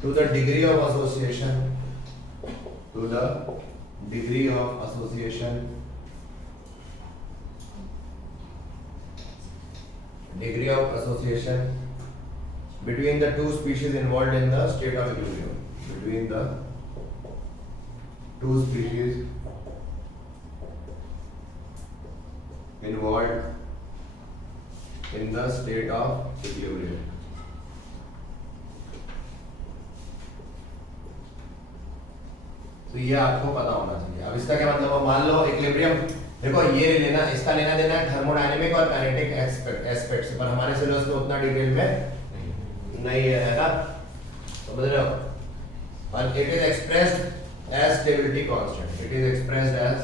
to the degree of association degree of association between the two species involved in the state of equilibrium. Between the two species involved in the state of equilibrium. तो ये आपको पता होना चाहिए। अब इसका क्या मतलब है, मान लो इक्विलिब्रियम, देखो ये लेना, इसका लेना देना है थर्मोडायनेमिक और काइनेटिक एस्पेक्ट से, पर हमारे सिलेबस में उतना डिटेल में नहीं है ना, समझ रहे हो। और it is expressed as stability constant, it is expressed as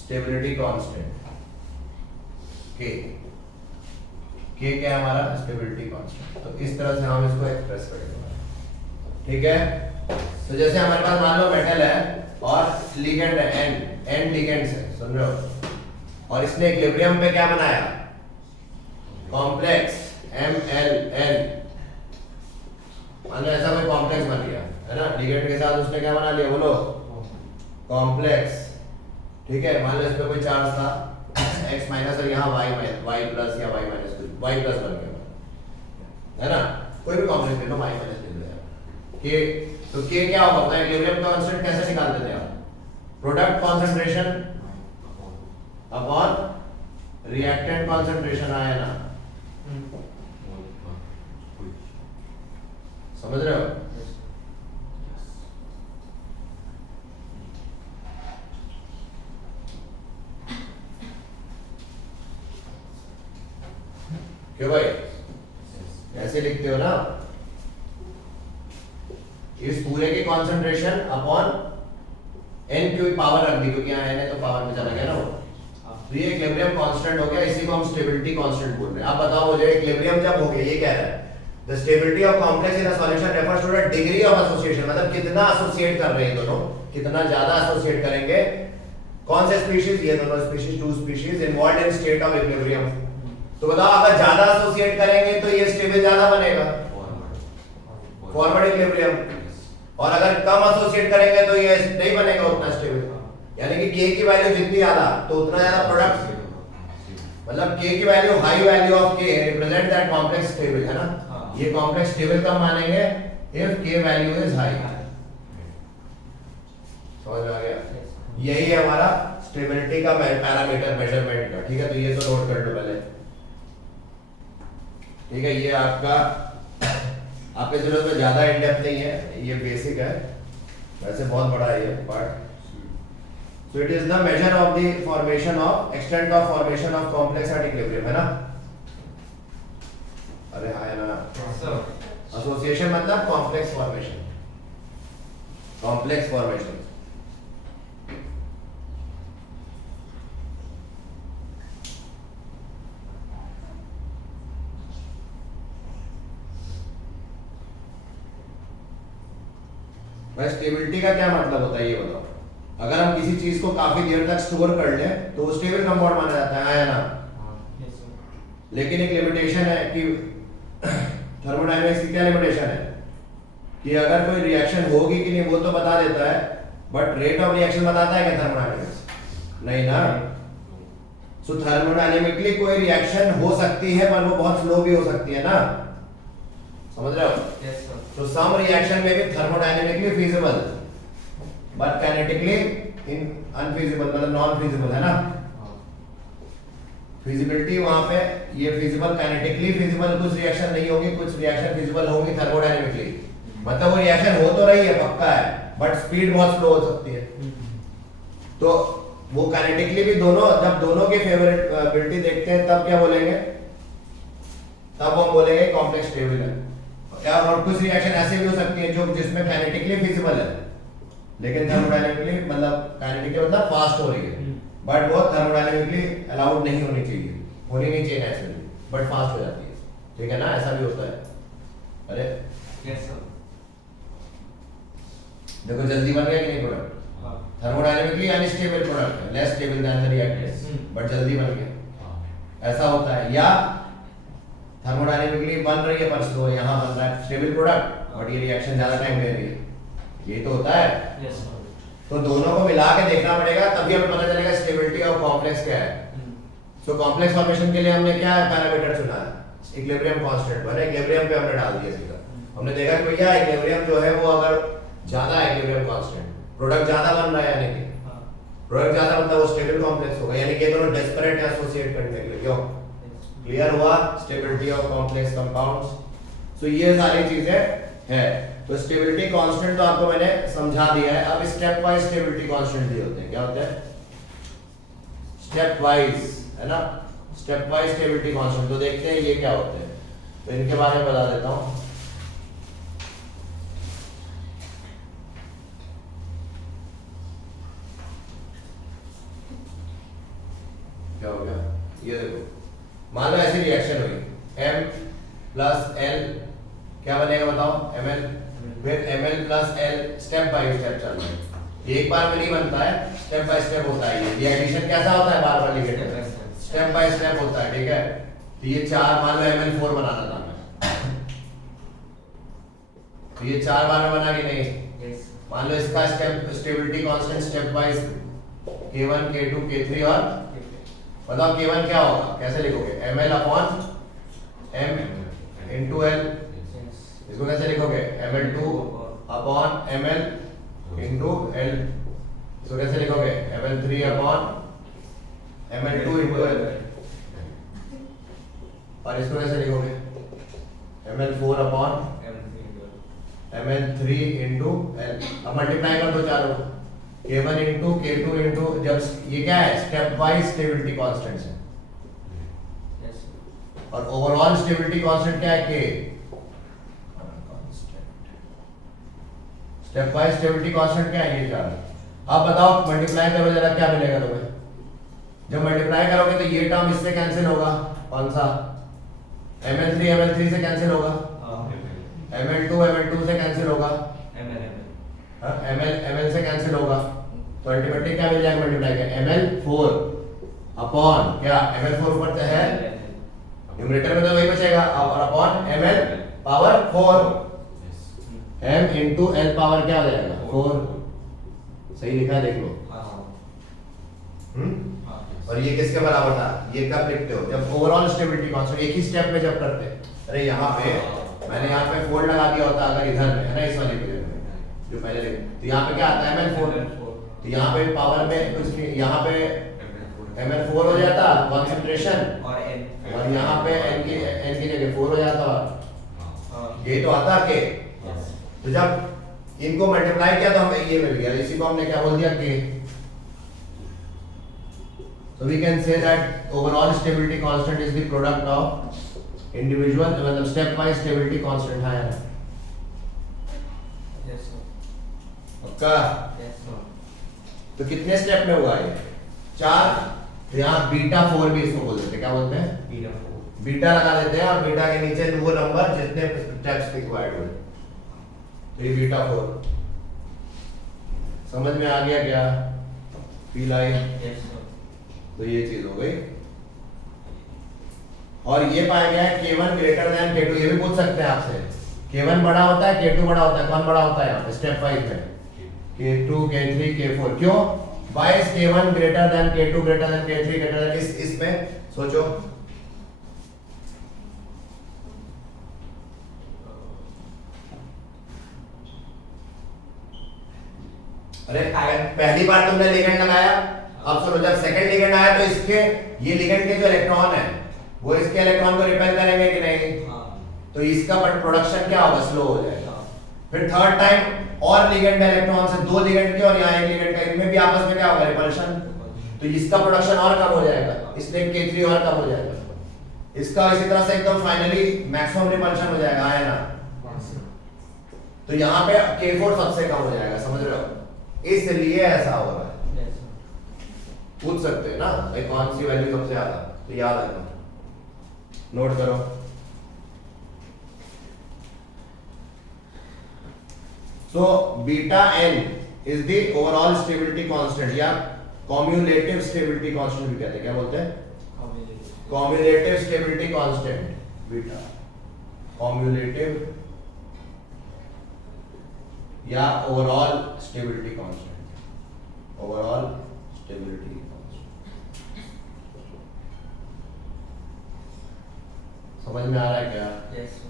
stability constant के क्या है हमारा, स्टेबिलिटी कांस्टेंट। तो इस तरह से हम इसको एक्सप्रेस करेंगे, ठीक है। तो जैसे हमारे पास मान लो मेटल है और लिगेंड है, एन लिगेंड्स है, सुन रहे हो, और इसने इक्विलिब्रियम पे क्या बनाया, कॉम्प्लेक्स MLN, मान लो ऐसा कोई कॉम्प्लेक्स बन गया है ना, लिगेंड के साथ उसने क्या बना लिया, बोलो, कॉम्प्लेक्स, ठीक है। मान लो इस पे कोई चार्ज था x माइनस और यहाँ y प्लस या y माइनस, y प्लस बन गया है ना, कोई भी कॉम्प्लेक्स ले लो, y माइनस ले लो के। तो के क्या होता है, इक्विलिब्रियम कांस्टेंट कैसे निकालते थे आप, product concentration upon reactant concentration आया ना, समझ रहे हो। क्यों भाई, ऐसे लिखते हो ना, इस पूरे की कंसंट्रेशन अपॉन n की पावर रख दी, क्योंकि यहाँ n है तो पावर में चला गया ना वो। तो ये इक्विलिब्रियम कांस्टेंट हो गया, इसी को हम स्टेबिलिटी कांस्टेंट बोल रहे हैं। आप बताओ मुझे, इक्विलिब्रियम जब हो गया, ये कह रहा है the stability of complex in a solution refers to the degree of association, मतलब कितना एसोसिएट कर रहे हैं दोनों, कितना ज्यादा एसोसिएट करेंगे, कौन से स्पीशीज, ये दोनों species, two species involved in state of equilibrium. तो बताओ अगर ज्यादा एसोसिएट करेंगे तो ये स्टेबल ज्यादा बनेगा, फॉरवर्ड इक्विलिब्रियम, और अगर कम एसोसिएट करेंगे तो ये नहीं बनेगा उतना स्टेबल। यानी कि k की वैल्यू जितनी ज्यादा तो उतना ज्यादा प्रोडक्ट, मतलब k की value, high value of k represent that complex stable, है ना। ये कॉम्प्लेक्स स्टेबल कब मानेंगे, if k value is high. समझ में आ गया, यही है हमारा स्टेबिलिटी का पैरामीटर मेजरमेंट का, ठीक है। तो ये तो नोट कर लो पहले, ठीक है। ये आपका आपके सिलेबस में ज्यादा इन डेप्थ नहीं है, ये बेसिक है, वैसे बहुत बड़ा है ये part. So it is the measure of the formation of extent of formation of complex at equilibrium, है ना। अरे हाँ है ना, एसोसिएशन मतलब कॉम्प्लेक्स फॉर्मेशन, कॉम्प्लेक्स फॉर्मेशन। भाई स्टेबिलिटी का क्या मतलब होता है ये बताओ। अगर हम किसी चीज को काफी देर तक स्टोर कर लें तो स्टेबल कंपाउंड माना जाता है ना। लेकिन एक लिमिटेशन है कि थर्मोडायनेमिक्स की क्या लिमिटेशन है कि अगर कोई रिएक्शन होगी कि नहीं वो तो बता देता है, बट रेट ऑफ रिएक्शन बताता है क्या थर्मोडायनेमिक्स, नहीं ना। सो थर्मोडायनेमिकली कोई रिएक्शन हो सकती है पर वो बहुत स्लो भी हो सकती है ना, समझ रहे हो। तो सम रिएक्शन में भी thermodynamically feasible but kinetically unfeasible, मतलब नॉन फीजिबल, है ना। फिजिबिलिटी वहां पे, ये फिजिबल काइनेटिकली फिजिबल कुछ रिएक्शन नहीं होगी, कुछ रिएक्शन फिजिबल होगी थर्मोडायनेमिकली, मतलब वो रिएक्शन हो तो रही है पक्का है बट स्पीड बहुत स्लो हो सकती है। तो वो काइनेटिकली भी दोनों, जब दोनों की फेवरेबिलिटी देखते हैं तब क्या बोलेंगे, तब हम बोलेंगे कॉम्प्लेक्स स्टेबल है। और कुछ रिएक्शन ऐसे भी हो सकती है जो जिसमें काइनेटिकली फिजिबल है लेकिन थर्मोडायनेमिकली, मतलब काइनेटिकली मतलब फास्ट हो रही है बट वो थर्मोडायनेमिकली अलाउड नहीं होनी चाहिए, होनी नहीं चाहिए नेचुरली, बट फास्ट हो जाती है, ठीक है ना। ऐसा भी होता है। अरे यस सर, देखो जल्दी बन गया कि नहीं प्रोडक्ट, थर्मोडायनेमिकली अनस्टेबल प्रोडक्ट है, less stable then the reactant but जल्दी बन गया, ऐसा होता है। या थर्मोडायनेमिकली बन रही है पर स्लो, यहाँ बन रहा है स्टेबल प्रोडक्ट बट ये रिएक्शन ज्यादा टाइम ले रही है, ये तो होता है। Yes sir. तो दोनों को मिला के देखना पड़ेगा तभी हमें पता चलेगा स्टेबिलिटी ऑफ कॉम्प्लेक्स क्या है। सो कॉम्प्लेक्स फॉर्मेशन के लिए हमने क्या पैरामीटर चुना है? इक्विलिब्रियम कांस्टेंट है ना, इक्विलिब्रियम पे हमने डाल दिया सीधा। हमने देखा कि भैया इक्विलिब्रियम जो है वो अगर ज्यादा है, इक्विलिब्रियम कांस्टेंट प्रोडक्ट ज्यादा बन रहा है, यानी कि प्रोडक्ट ज्यादा बनता है वो स्टेबल कॉम्प्लेक्स होगा, यानी कि ये दोनों डेस्परेट है एसोसिएट करने के लिए। क्यों? क्लियर हुआ? Stability of complex compounds. So ये सारी चीजें है। तो स्टेबिलिटी कांस्टेंट तो आपको मैंने समझा दिया है। अब स्टेप वाइज स्टेबिलिटी कांस्टेंट भी होते हैं। क्या होते हैं? स्टेप वाइज, है ना, स्टेप वाइज स्टेबिलिटी कांस्टेंट। तो देखते हैं ये क्या होते हैं, तो इनके बारे में बता देता हूं। क्या हो गया? ये देखो, मान लो ऐसी रिएक्शन हुई, m प्लस l क्या बनेगा बताओ? ml, फिर ml plus l, step by step चल रहा है। एक बार में नहीं बनता है, स्टेप बाय स्टेप होता है। ये एडिशन कैसा होता है? बार बार लिखेंगे, स्टेप बाय स्टेप होता है, ठीक है। तो ये 4, मान लो ml4 बनाना था मैं, तो ये 4 बार में बना कि नहीं? मान लो इसका stability constant step wise k1 k2 k3 और बताओ k1 क्या होगा? कैसे लिखोगे? ml upon m into l। इसको कैसे लिखोगे? ml2 upon ml into l। इसको कैसे लिखोगे? ml3 upon ml2 into l। और इसको कैसे लिखोगे? ml4 upon ml3 into l। अब मल्टीप्लाई कर दो चारों, k1 into k2 into, जब ये क्या है? स्टेप वाइज स्टेबिलिटी कांस्टेंट है। और ओवरऑल स्टेबिलिटी कांस्टेंट क्या है? k। Step wise stability constant क्या है? ये 4। अब बताओ मल्टीप्लाई करो जरा, क्या मिलेगा तुम्हें? जब मल्टीप्लाई करोगे तो ये टर्म इससे कैंसिल होगा, कौन सा? ml3 से कैंसिल होगा, ml2 से कैंसिल होगा, ml से कैंसिल होगा। तो अल्टीमेटली क्या मिल जाएगा मल्टीप्लाई का? ml4 अपॉन क्या? ml4 ऊपर है, न्यूमरेटर में तो वही बचेगा, और upon ml power 4, m into l power क्या हो जाएगा? 4। सही लिखा है, देख लो। और ये किसके बराबर था? ये कब लिखते हो? जब ओवरऑल स्टेबिलिटी कांस्टेंट एक ही स्टेप में जब करते हैं। अरे यहाँ पे मैंने यहाँ पे फोल्ड लगा दिया होता अगर इधर में, है ना, इस वाली पोजीशन में जो पहले लिखे, तो यहाँ पे क्या आता है? ml4। तो यहाँ पे पावर में कुछ, यहाँ पे ml4 हो जाता कंसंट्रेशन, और यहाँ पे n की जगह 4 हो जाता, ये तो आता के। तो जब इनको मल्टीप्लाई किया तो हमें ये मिल गया, इसी को हमने क्या बोल दिया? k। So we can say that overall stability constant is the product of individual, मतलब step wise stability constant है ना? Yes sir. पक्का? Yes sir. तो कितने स्टेप में हुआ ये? 4। तो यहाँ बीटा 4 भी इसको बोल देते हैं, क्या बोलते हैं? Beta 4. बीटा लगा देते हैं, और बीटा के नीचे वो नंबर जितने स्टेप्स रिक्वायर्ड हुए, तो ये बीटा 4। समझ में आ गया क्या? Feel I? Yes sir. तो ये चीज हो गई। और ये पाया गया है k1 ग्रेटर देन k2। ये भी पूछ सकते हैं आपसे, k1 बड़ा होता है, k2 बड़ा होता है, कौन बड़ा होता है यहाँ पे स्टेप वाइज में? k2 k3 k4। क्यों? why is k1 greater than k2 greater than k3 greater than, इसमें सोचो। अरे पहली बार तुमने लिगेंड लगाया, अब सुनो, जब सेकंड लिगेंड आया तो इसके, ये लिगेंड के जो इलेक्ट्रॉन है वो इसके इलेक्ट्रॉन को रिपेल करेंगे कि नहीं? तो इसका प्रोडक्शन क्या होगा? स्लो हो जाएगा। फिर थर्ड टाइम और लिगेंड इलेक्ट्रॉन से, 2 लिगेंड के और यहाँ 1 लिगेंड का, इनमें भी आपस में क्या होगा? रिपल्शन। तो इसका प्रोडक्शन और कम हो जाएगा, इसलिए k3 और कम हो जाएगा। इसका इसी तरह से एकदम फाइनली मैक्सिमम रिपल्शन हो जाएगा, है ना? तो यहाँ पे k4 सबसे कम हो जाएगा, समझ रहे हो? इसलिए ऐसा हो रहा है। पूछ सकते हैं ना भाई कौन सी वैल्यू सबसे ज्यादा, तो याद रखना, नोट करो। So beta n is the overall stability constant, या कॉम्युलेटिव स्टेबिलिटी कांस्टेंट भी कहते हैं। क्या बोलते हैं? Cumulative stability constant, beta cumulative या overall stability constant, overall stability constant. समझ में आ रहा है क्या? Yes sir.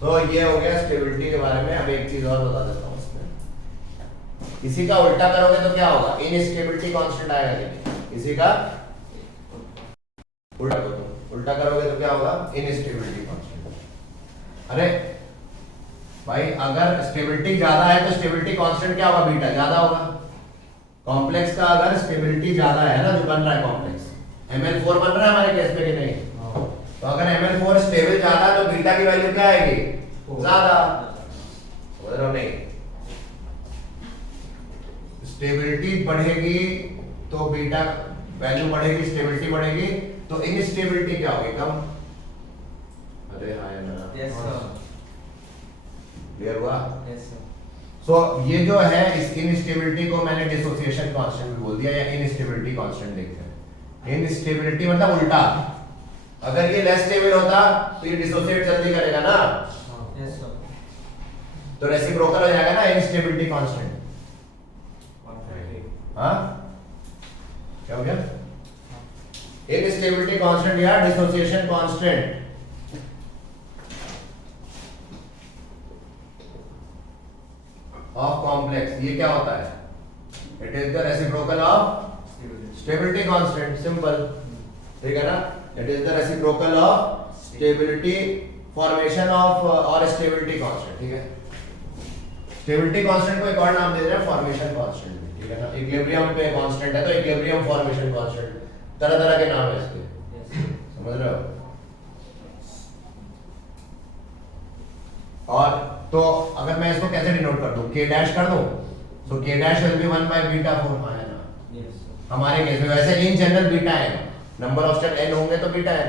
तो ये हो गया स्टेबिलिटी के बारे में। अब एक चीज और बता देता हूँ इसमें। इसी का उल्टा करोगे तो क्या होगा? इनस्टेबिलिटी कांस्टेंट आएगा कि नहीं? इसी का उल्टा करोगे तो क्या होगा? Instability constant. अरे भाई अगर स्टेबिलिटी ज्यादा है तो स्टेबिलिटी कांस्टेंट क्या होगा? बीटा ज्यादा होगा। कॉम्प्लेक्स का अगर स्टेबिलिटी ज्यादा है ना, जो बन रहा है कॉम्प्लेक्स, Ml4 बन रहा है हमारे केस में कि नहीं? तो अगर Ml4 स्टेबल ज्यादा है तो बीटा की वैल्यू क्या आएगी? ज्यादा। समझ रहे हो नहीं? स्टेबिलिटी बढ़ेगी तो बीटा वैल्यू बढ़ेगी, स्टेबिलिटी बढ़ेगी तो इनस्टेबिलिटी क्या होगी? कम। अरे हाँ यार, यस सर। क्लियर हुआ? Yes sir. सो ये जो है इस इनस्टेबिलिटी को मैंने डिसोसिएशन कांस्टेंट भी बोल दिया, या इनस्टेबिलिटी कांस्टेंट देखते हैं। इनस्टेबिलिटी मतलब उल्टा। अगर ये लेस स्टेबल होता तो ये डिसोसिएट जल्दी करेगा ना, यस सर। तो रेसिप्रोकल हो जाएगा ना इनस्टेबिलिटी कांस्टेंट। हाँ क्या हो गया? इनस्टेबिलिटी कांस्टेंट या डिसोसिएशन कांस्टेंट ऑफ कॉम्प्लेक्स, ये क्या होता है? It is the reciprocal of stability constant. Simple, ठीक है ना? It is the reciprocal of stability formation of और स्टेबिलिटी कांस्टेंट। ठीक है, स्टेबिलिटी कांस्टेंट को एक और नाम दे रहे हैं फॉर्मेशन कांस्टेंट, ठीक है ना? इक्विलिब्रियम पे कांस्टेंट है तो इक्विलिब्रियम फॉर्मेशन कांस्टेंट, तरह तरह के नाम है इसके, समझ रहे हो? और तो अगर मैं इसको कैसे डिनोट कर दूं? k डैश कर दूं, तो k dash will be 1 by beta 4 है ना? Yes sir. हमारे केस में वैसे इन जनरल बीटा है, नंबर ऑफ स्टेप n होंगे तो बीटा है,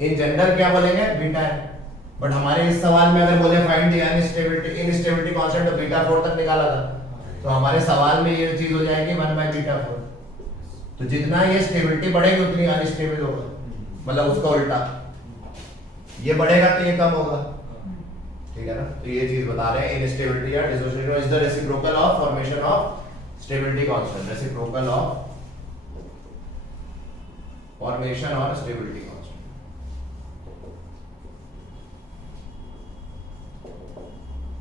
इन जनरल क्या बोलेंगे? बीटा है। बट हमारे इस सवाल में अगर बोले फाइंड द इनस्टेबिलिटी कांस्टेंट तो बीटा 4 तक निकाला था, तो हमारे सवाल में ये चीज हो जाएगी 1 बाय बीटा 4। तो जितना ये स्टेबिलिटी बढ़ेगी उतनी अनस्टेबल होगा, मतलब उसका उल्टा, ये बढ़ेगा तो ये कम होगा, ठीक है ना? तो ये चीज बता रहे हैं इनस्टेबिलिटी या dissociation is the reciprocal of formation of stability constant, reciprocal of formation और स्टेबिलिटी कांस्टेंट।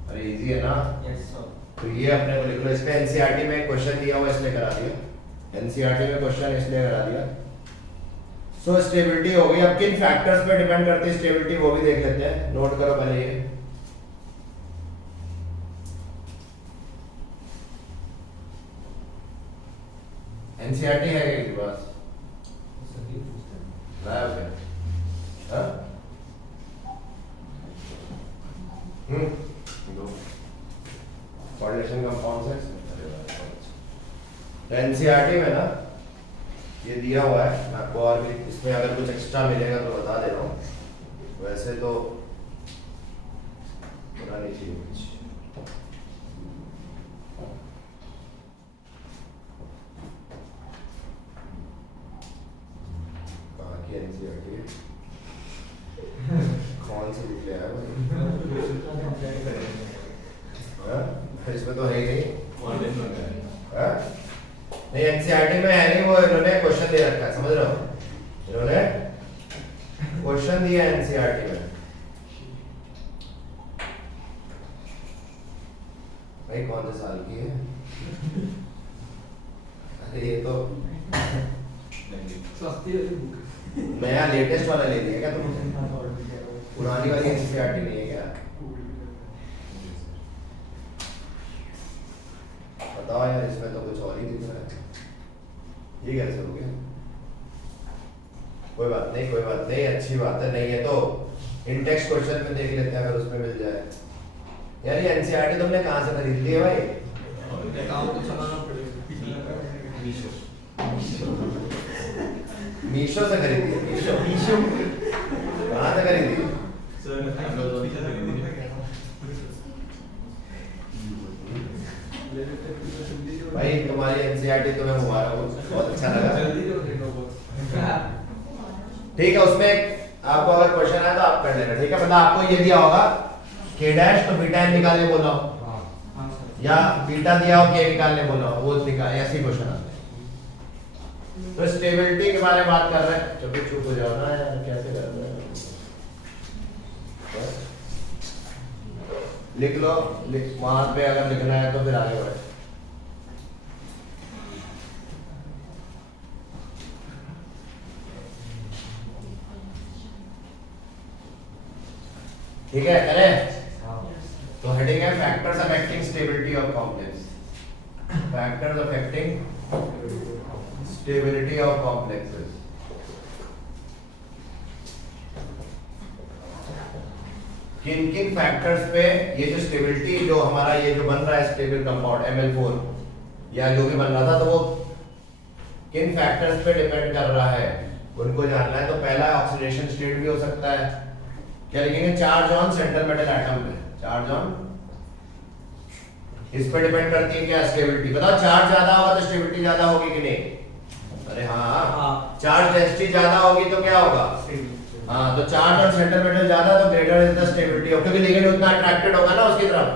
अरे इजी है ना? Yes sir. तो ये अपने को लिख लो। इसमें एनसीईआरटी में एक क्वेश्चन दिया हुआ इसलिए करा दिया, एनसीईआरटी में क्वेश्चन इसलिए करा दिया। सो स्टेबिलिटी हो गई। अब किन फैक्टर्स पे डिपेंड करती है स्टेबिलिटी वो भी देख लेते हैं, नोट करो पहले ये। एनसीईआरटी है क्या आपके पास? लाया क्या? हाँ? दो कोऑर्डिनेशन कंपाउंड्स है। तो एनसीईआरटी में ना ये दिया हुआ है, मैं आपको और भी इसमें अगर कुछ एक्स्ट्रा मिलेगा तो बता दे रहा हूँ, वैसे तो पता नहीं चाहिए कुछ। कहाँ की एनसीईआरटी है? कौन सी बुक ले आया भाई? इसमें तो है ही नहीं। हाँ? नहीं एनसीईआरटी में है नहीं, वो इन्होंने क्वेश्चन दे रखा है, समझ रहे हो? इन्होंने क्वेश्चन दिया एनसीईआरटी में। भाई कौन से साल की है? अरे ये तो नया लेटेस्ट वाला ले लिया क्या तुमने? पुरानी वाली एनसीईआरटी नहीं है क्या? बताओ यार, इसमें तो कुछ और ही दिख रहा है, ये कैसे हो गया? कोई बात नहीं, कोई बात नहीं, अच्छी बात है। नहीं है तो इन टेक्स्ट क्वेश्चन में देख लेते हैं, अगर उसमें मिल जाए। यार ये एनसीईआरटी तुमने कहाँ से खरीद ली है भाई? मीशो से खरीदी है? मीशो कहाँ से खरीदी है? भाई तुम्हारी एनसीईआरटी तुम्हें मुबारक हो, बहुत अच्छा लगा। ठीक है, उसमें आपको अगर क्वेश्चन आया तो आप कर लेना, ठीक है? मतलब आपको ये दिया होगा k डैश तो बीटा n निकालने बोला हो, या बीटा दिया हो के निकालने बोला हो वो निकाल, ऐसे ही क्वेश्चन आते हैं। तो स्टेबिलिटी के बारे में बात कर रहे हैं, चलो चुप हो जाओ ना यार, कैसे कर रहे हैं। लिख लो, वहां पे अगर लिखना है तो फिर आगे बढ़े। ठीक है, करें? तो हेडिंग है factors affecting stability of complex. Factors affecting stability of complexes. किन किन फैक्टर्स पे ये जो स्टेबिलिटी जो हमारा ये जो बन रहा है स्टेबल कंपाउंड Ml4 या जो भी बन रहा था, तो वो किन फैक्टर्स पे डिपेंड कर रहा है उनको जानना है। तो पहला ऑक्सीडेशन स्टेट भी हो सकता है, क्या लिखेंगे, charge on central metal atom पे, चार्ज ऑन, इस पे डिपेंड करती है क्या स्टेबिलिटी। बताओ चार्ज ज्यादा होगा तो स्टेबिलिटी ज्यादा होगी कि नहीं? अरे हाँ, चार्ज डेंसिटी ज्यादा होगी तो क्या होगा? हाँ, तो चार्ज ऑन सेंट्रल मेटल ज्यादा तो ग्रेटर इज द स्टेबिलिटी, क्योंकि लिगेंड उतना अट्रैक्टेड होगा ना उसकी तरफ,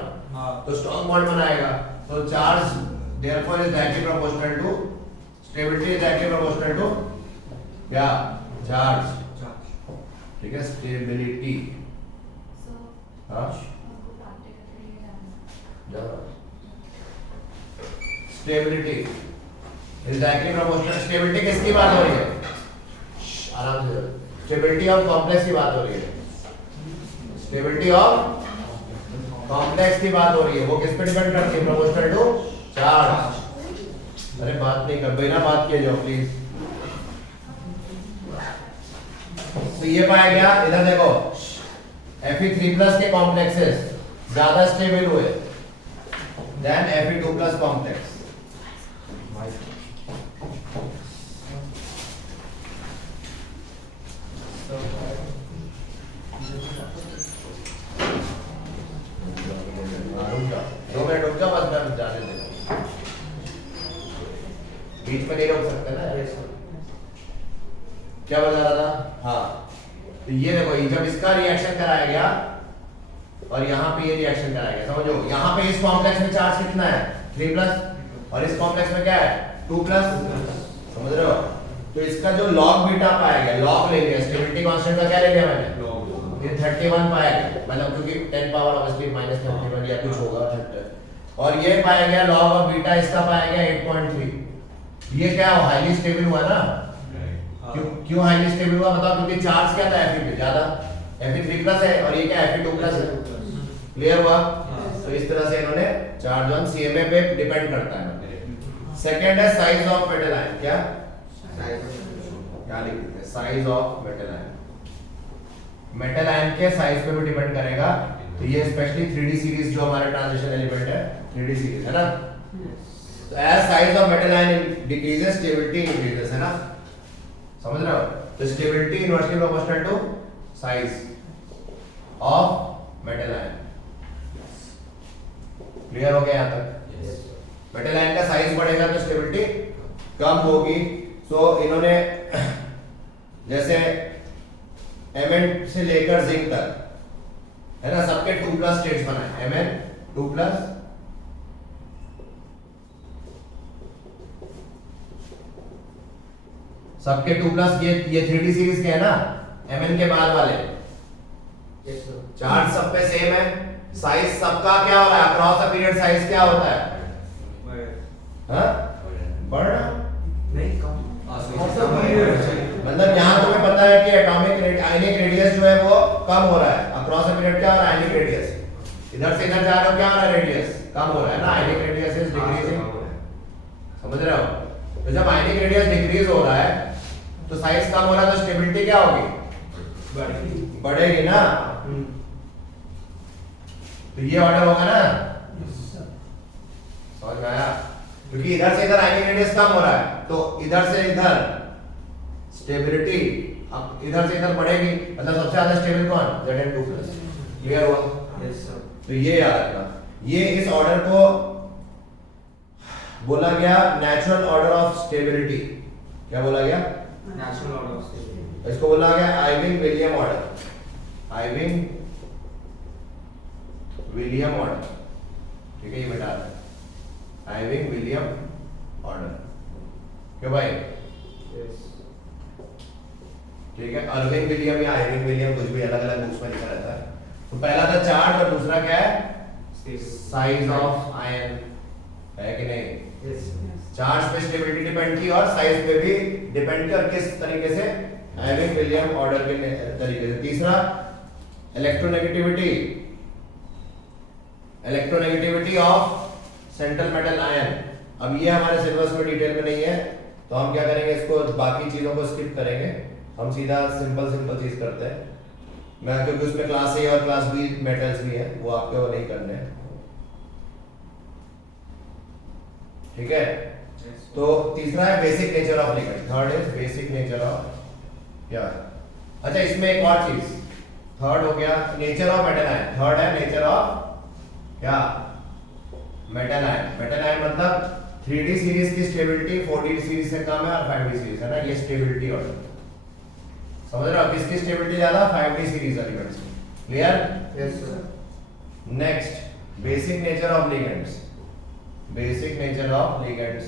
तो स्ट्रॉन्ग बॉन्ड बनाएगा। तो charge therefore is directly proportional to stability, is directly proportional to क्या? चार्ज। ठीक है, स्टेबिलिटी। हाँ, stability is directly proportional. Stability किसकी बात हो रही है? आराम से, स्टेबिलिटी ऑफ कॉम्प्लेक्स की बात हो रही है। स्टेबिलिटी ऑफ कॉम्प्लेक्स की बात हो रही है, वो किस पे डिपेंड करती है? Proportional to charge. अरे बात नहीं कर, बिना बात किए जाओ प्लीज। तो ये पाया गया, इधर देखो Fe3+ के कॉम्प्लेक्सेस ज्यादा स्टेबल हुए देन Fe2+ कॉम्प्लेक्स। रुक जाओ बस, मैं जाने दे, बीच में नहीं रोक सकते ना। क्या बता रहा था? हाँ, तो ये देखो, जब इसका रिएक्शन कराया गया और यहाँ पे ये रिएक्शन कराया गया, समझो यहाँ पे इस कॉम्प्लेक्स में चार्ज कितना है? 3+ और इस कॉम्प्लेक्स में क्या है? 2+। समझ रहे हो? तो इसका जो लॉग बीटा पाया गया, लॉग ले लिया, स्टेबिलिटी कांस्टेंट का क्या ले लिया मैंने? ये 31 पाया गया, मतलब क्योंकि 10 पावर ऑब्वियसली -31 या कुछ होगा 30, और ये पाया गया लॉग ऑफ बीटा, इसका पाया गया 8.3। ये क्या हाईली स्टेबल हुआ ना? क्यों हाईली स्टेबल हुआ बताओ? क्योंकि चार्ज क्या था Fe पे ज्यादा, Fe3+ है, और ये क्या Fe2+ है। क्लियर हुआ? तो इस तरह से इन्होंने चार्ज ऑन CMA पे डिपेंड करता है। सेकंड है साइज ऑफ मेटल आयन। क्या लिख देते हैं? Size of metal ion. Metal ion के साइज पे भी डिपेंड करेगा। तो ये स्पेशली 3D सीरीज जो हमारे ट्रांजिशन एलिमेंट है, 3D सीरीज है ना। तो as size of metal ion decreases, stability increases, है ना। समझ रहे हो? तो stability inversely proportional to size of metal ion. Clear हो गया यहां तक? मेटल आयन का साइज बढ़ेगा तो स्टेबिलिटी कम होगी। तो इन्होंने जैसे Mn से लेकर जिंक तक, है ना, सबके 2+ स्टेट्स बनाए, Mn2+, सबके 2+, ये 3D सीरीज के है ना, Mn के बाद वाले। चार्ज सब पे सेम है, साइज सबका क्या हो रहा है? अक्रॉस द पीरियड साइज क्या होता है? हाँ, बढ़ रहा नहीं, कम। मतलब यहाँ तुम्हें पता है कि एटॉमिक आयनिक रेडियस जो है वो कम हो रहा है, अक्रॉस द पीरियड क्या हो रहा है? Ionic radius. इधर से इधर जा रहे हो, क्या हो रहा है? रेडियस कम हो रहा है ना, आयनिक रेडियस इज डिक्रीजिंग। समझ रहे हो? तो जब आयनिक रेडियस डिक्रीज हो रहा है तो साइज कम हो रहा है, तो स्टेबिलिटी क्या होगी? बढ़ेगी ना। तो ये ऑर्डर होगा ना, समझ में आया? क्योंकि इधर से इधर आयनिक रेडियस कम हो रहा है, तो इधर से इधर स्टेबिलिटी अब इधर से इधर बढ़ेगी, मतलब सबसे ज्यादा स्टेबल कौन? Zn2+। क्लियर हुआ? Yes sir. तो ये याद रखना, ये इस ऑर्डर को बोला गया नेचुरल ऑर्डर ऑफ स्टेबिलिटी। क्या बोला गया? Natural order of stability. इसको बोला गया Irving William order. Irving William order. ठीक है, ये बेटा आइविंग विलियम ऑर्डर। क्यों भाई? ठीक है, अर्विंग विलियम या आइविंग विलियम कुछ भी अलग अलग बुक्स में लिखा रहता है। तो पहला था चार्ज और दूसरा क्या है? साइज ऑफ आयन, है कि नहीं? चार्ज पे स्टेबिलिटी डिपेंड की और साइज पे भी डिपेंड की, और किस तरीके से? आइविंग विलियम ऑर्डर के तरीके से। तीसरा electronegativity, electronegativity of central metal ion. अब ये हमारे सिलेबस में डिटेल में नहीं है, तो हम क्या करेंगे, इसको बाकी चीजों को स्किप करेंगे, हम सीधा सिंपल सिंपल चीज करते हैं। मैं क्योंकि उसमें क्लास ए और क्लास बी मेटल्स भी हैं, वो आपके वो नहीं करने हैं। ठीक है, तो तीसरा है basic nature of ligand, third is basic nature of क्या? अच्छा, इसमें एक और चीज, थर्ड हो गया nature of metal ion, third है नेचर ऑफ क्या? Metal ion. मेटल आयन मतलब 3D सीरीज की स्टेबिलिटी 4D सीरीज से कम है और 5D सीरीज है ना, ये स्टेबिलिटी ऑर्डर। समझ रहे हो? किसकी स्टेबिलिटी ज्यादा? 5D सीरीज एलिमेंट्स की। Clear? Yes sir. Next basic nature of ligands, basic nature of ligands.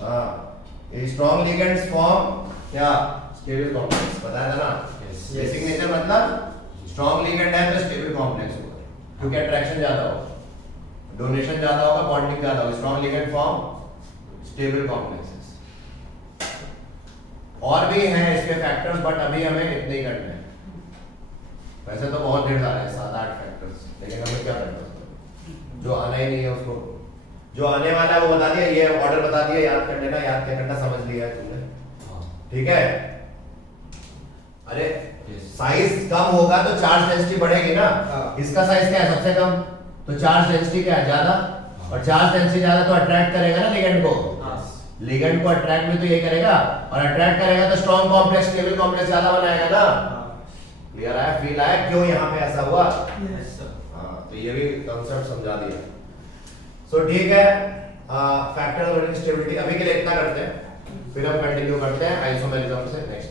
हाँ, स्ट्रॉन्ग लिगेंड्स फॉर्म क्या? स्टेबल कॉम्प्लेक्स, बताया था ना। बेसिक नेचर मतलब स्ट्रॉन्ग लिगेंड है तो स्टेबल कॉम्प्लेक्स होगा, क्योंकि अट्रैक्शन ज्यादा होगा, डोनेशन ज्यादा होगा, बॉन्डिंग ज्यादा होगा। Strong ligand form stable complexes. और भी हैं इसके फैक्टर्स, बट अभी हमें इतने ही करने हैं। वैसे तो बहुत ढेर सारे हैं, 7-8 फैक्टर्स, लेकिन हमें क्या करना है? जो आना ही नहीं है उसको, जो आने वाला है वो बता दिया, ये ऑर्डर बता दिया, याद कर लेना, याद क्या करना समझ लिया है तुमने। ठीक है? अरे साइज कम होगा तो चार्ज डेंसिटी बढ़ेगी ना। इसका साइज क्या है? सबसे कम, तो चार्ज डेंसिटी क्या है? ज्यादा, और चार्ज डेंसिटी ज्यादा तो अट्रैक्ट करेगा ना लिगेंड को। लिगेंड को अट्रैक्ट भी तो ये करेगा, और अट्रैक्ट करेगा तो स्ट्रॉन्ग कॉम्प्लेक्स स्टेबल कॉम्प्लेक्स ज्यादा बनाएगा ना। क्लियर आया? फील आया क्यों यहाँ पे ऐसा हुआ? Yes sir. हाँ, तो ये भी कांसेप्ट समझा दिया। सो ठीक है, फैक्टर ऑफ स्टेबिलिटी अभी के लिए इतना करते हैं, फिर हम कंटिन्यू करते हैं आइसोमेरिज्म से।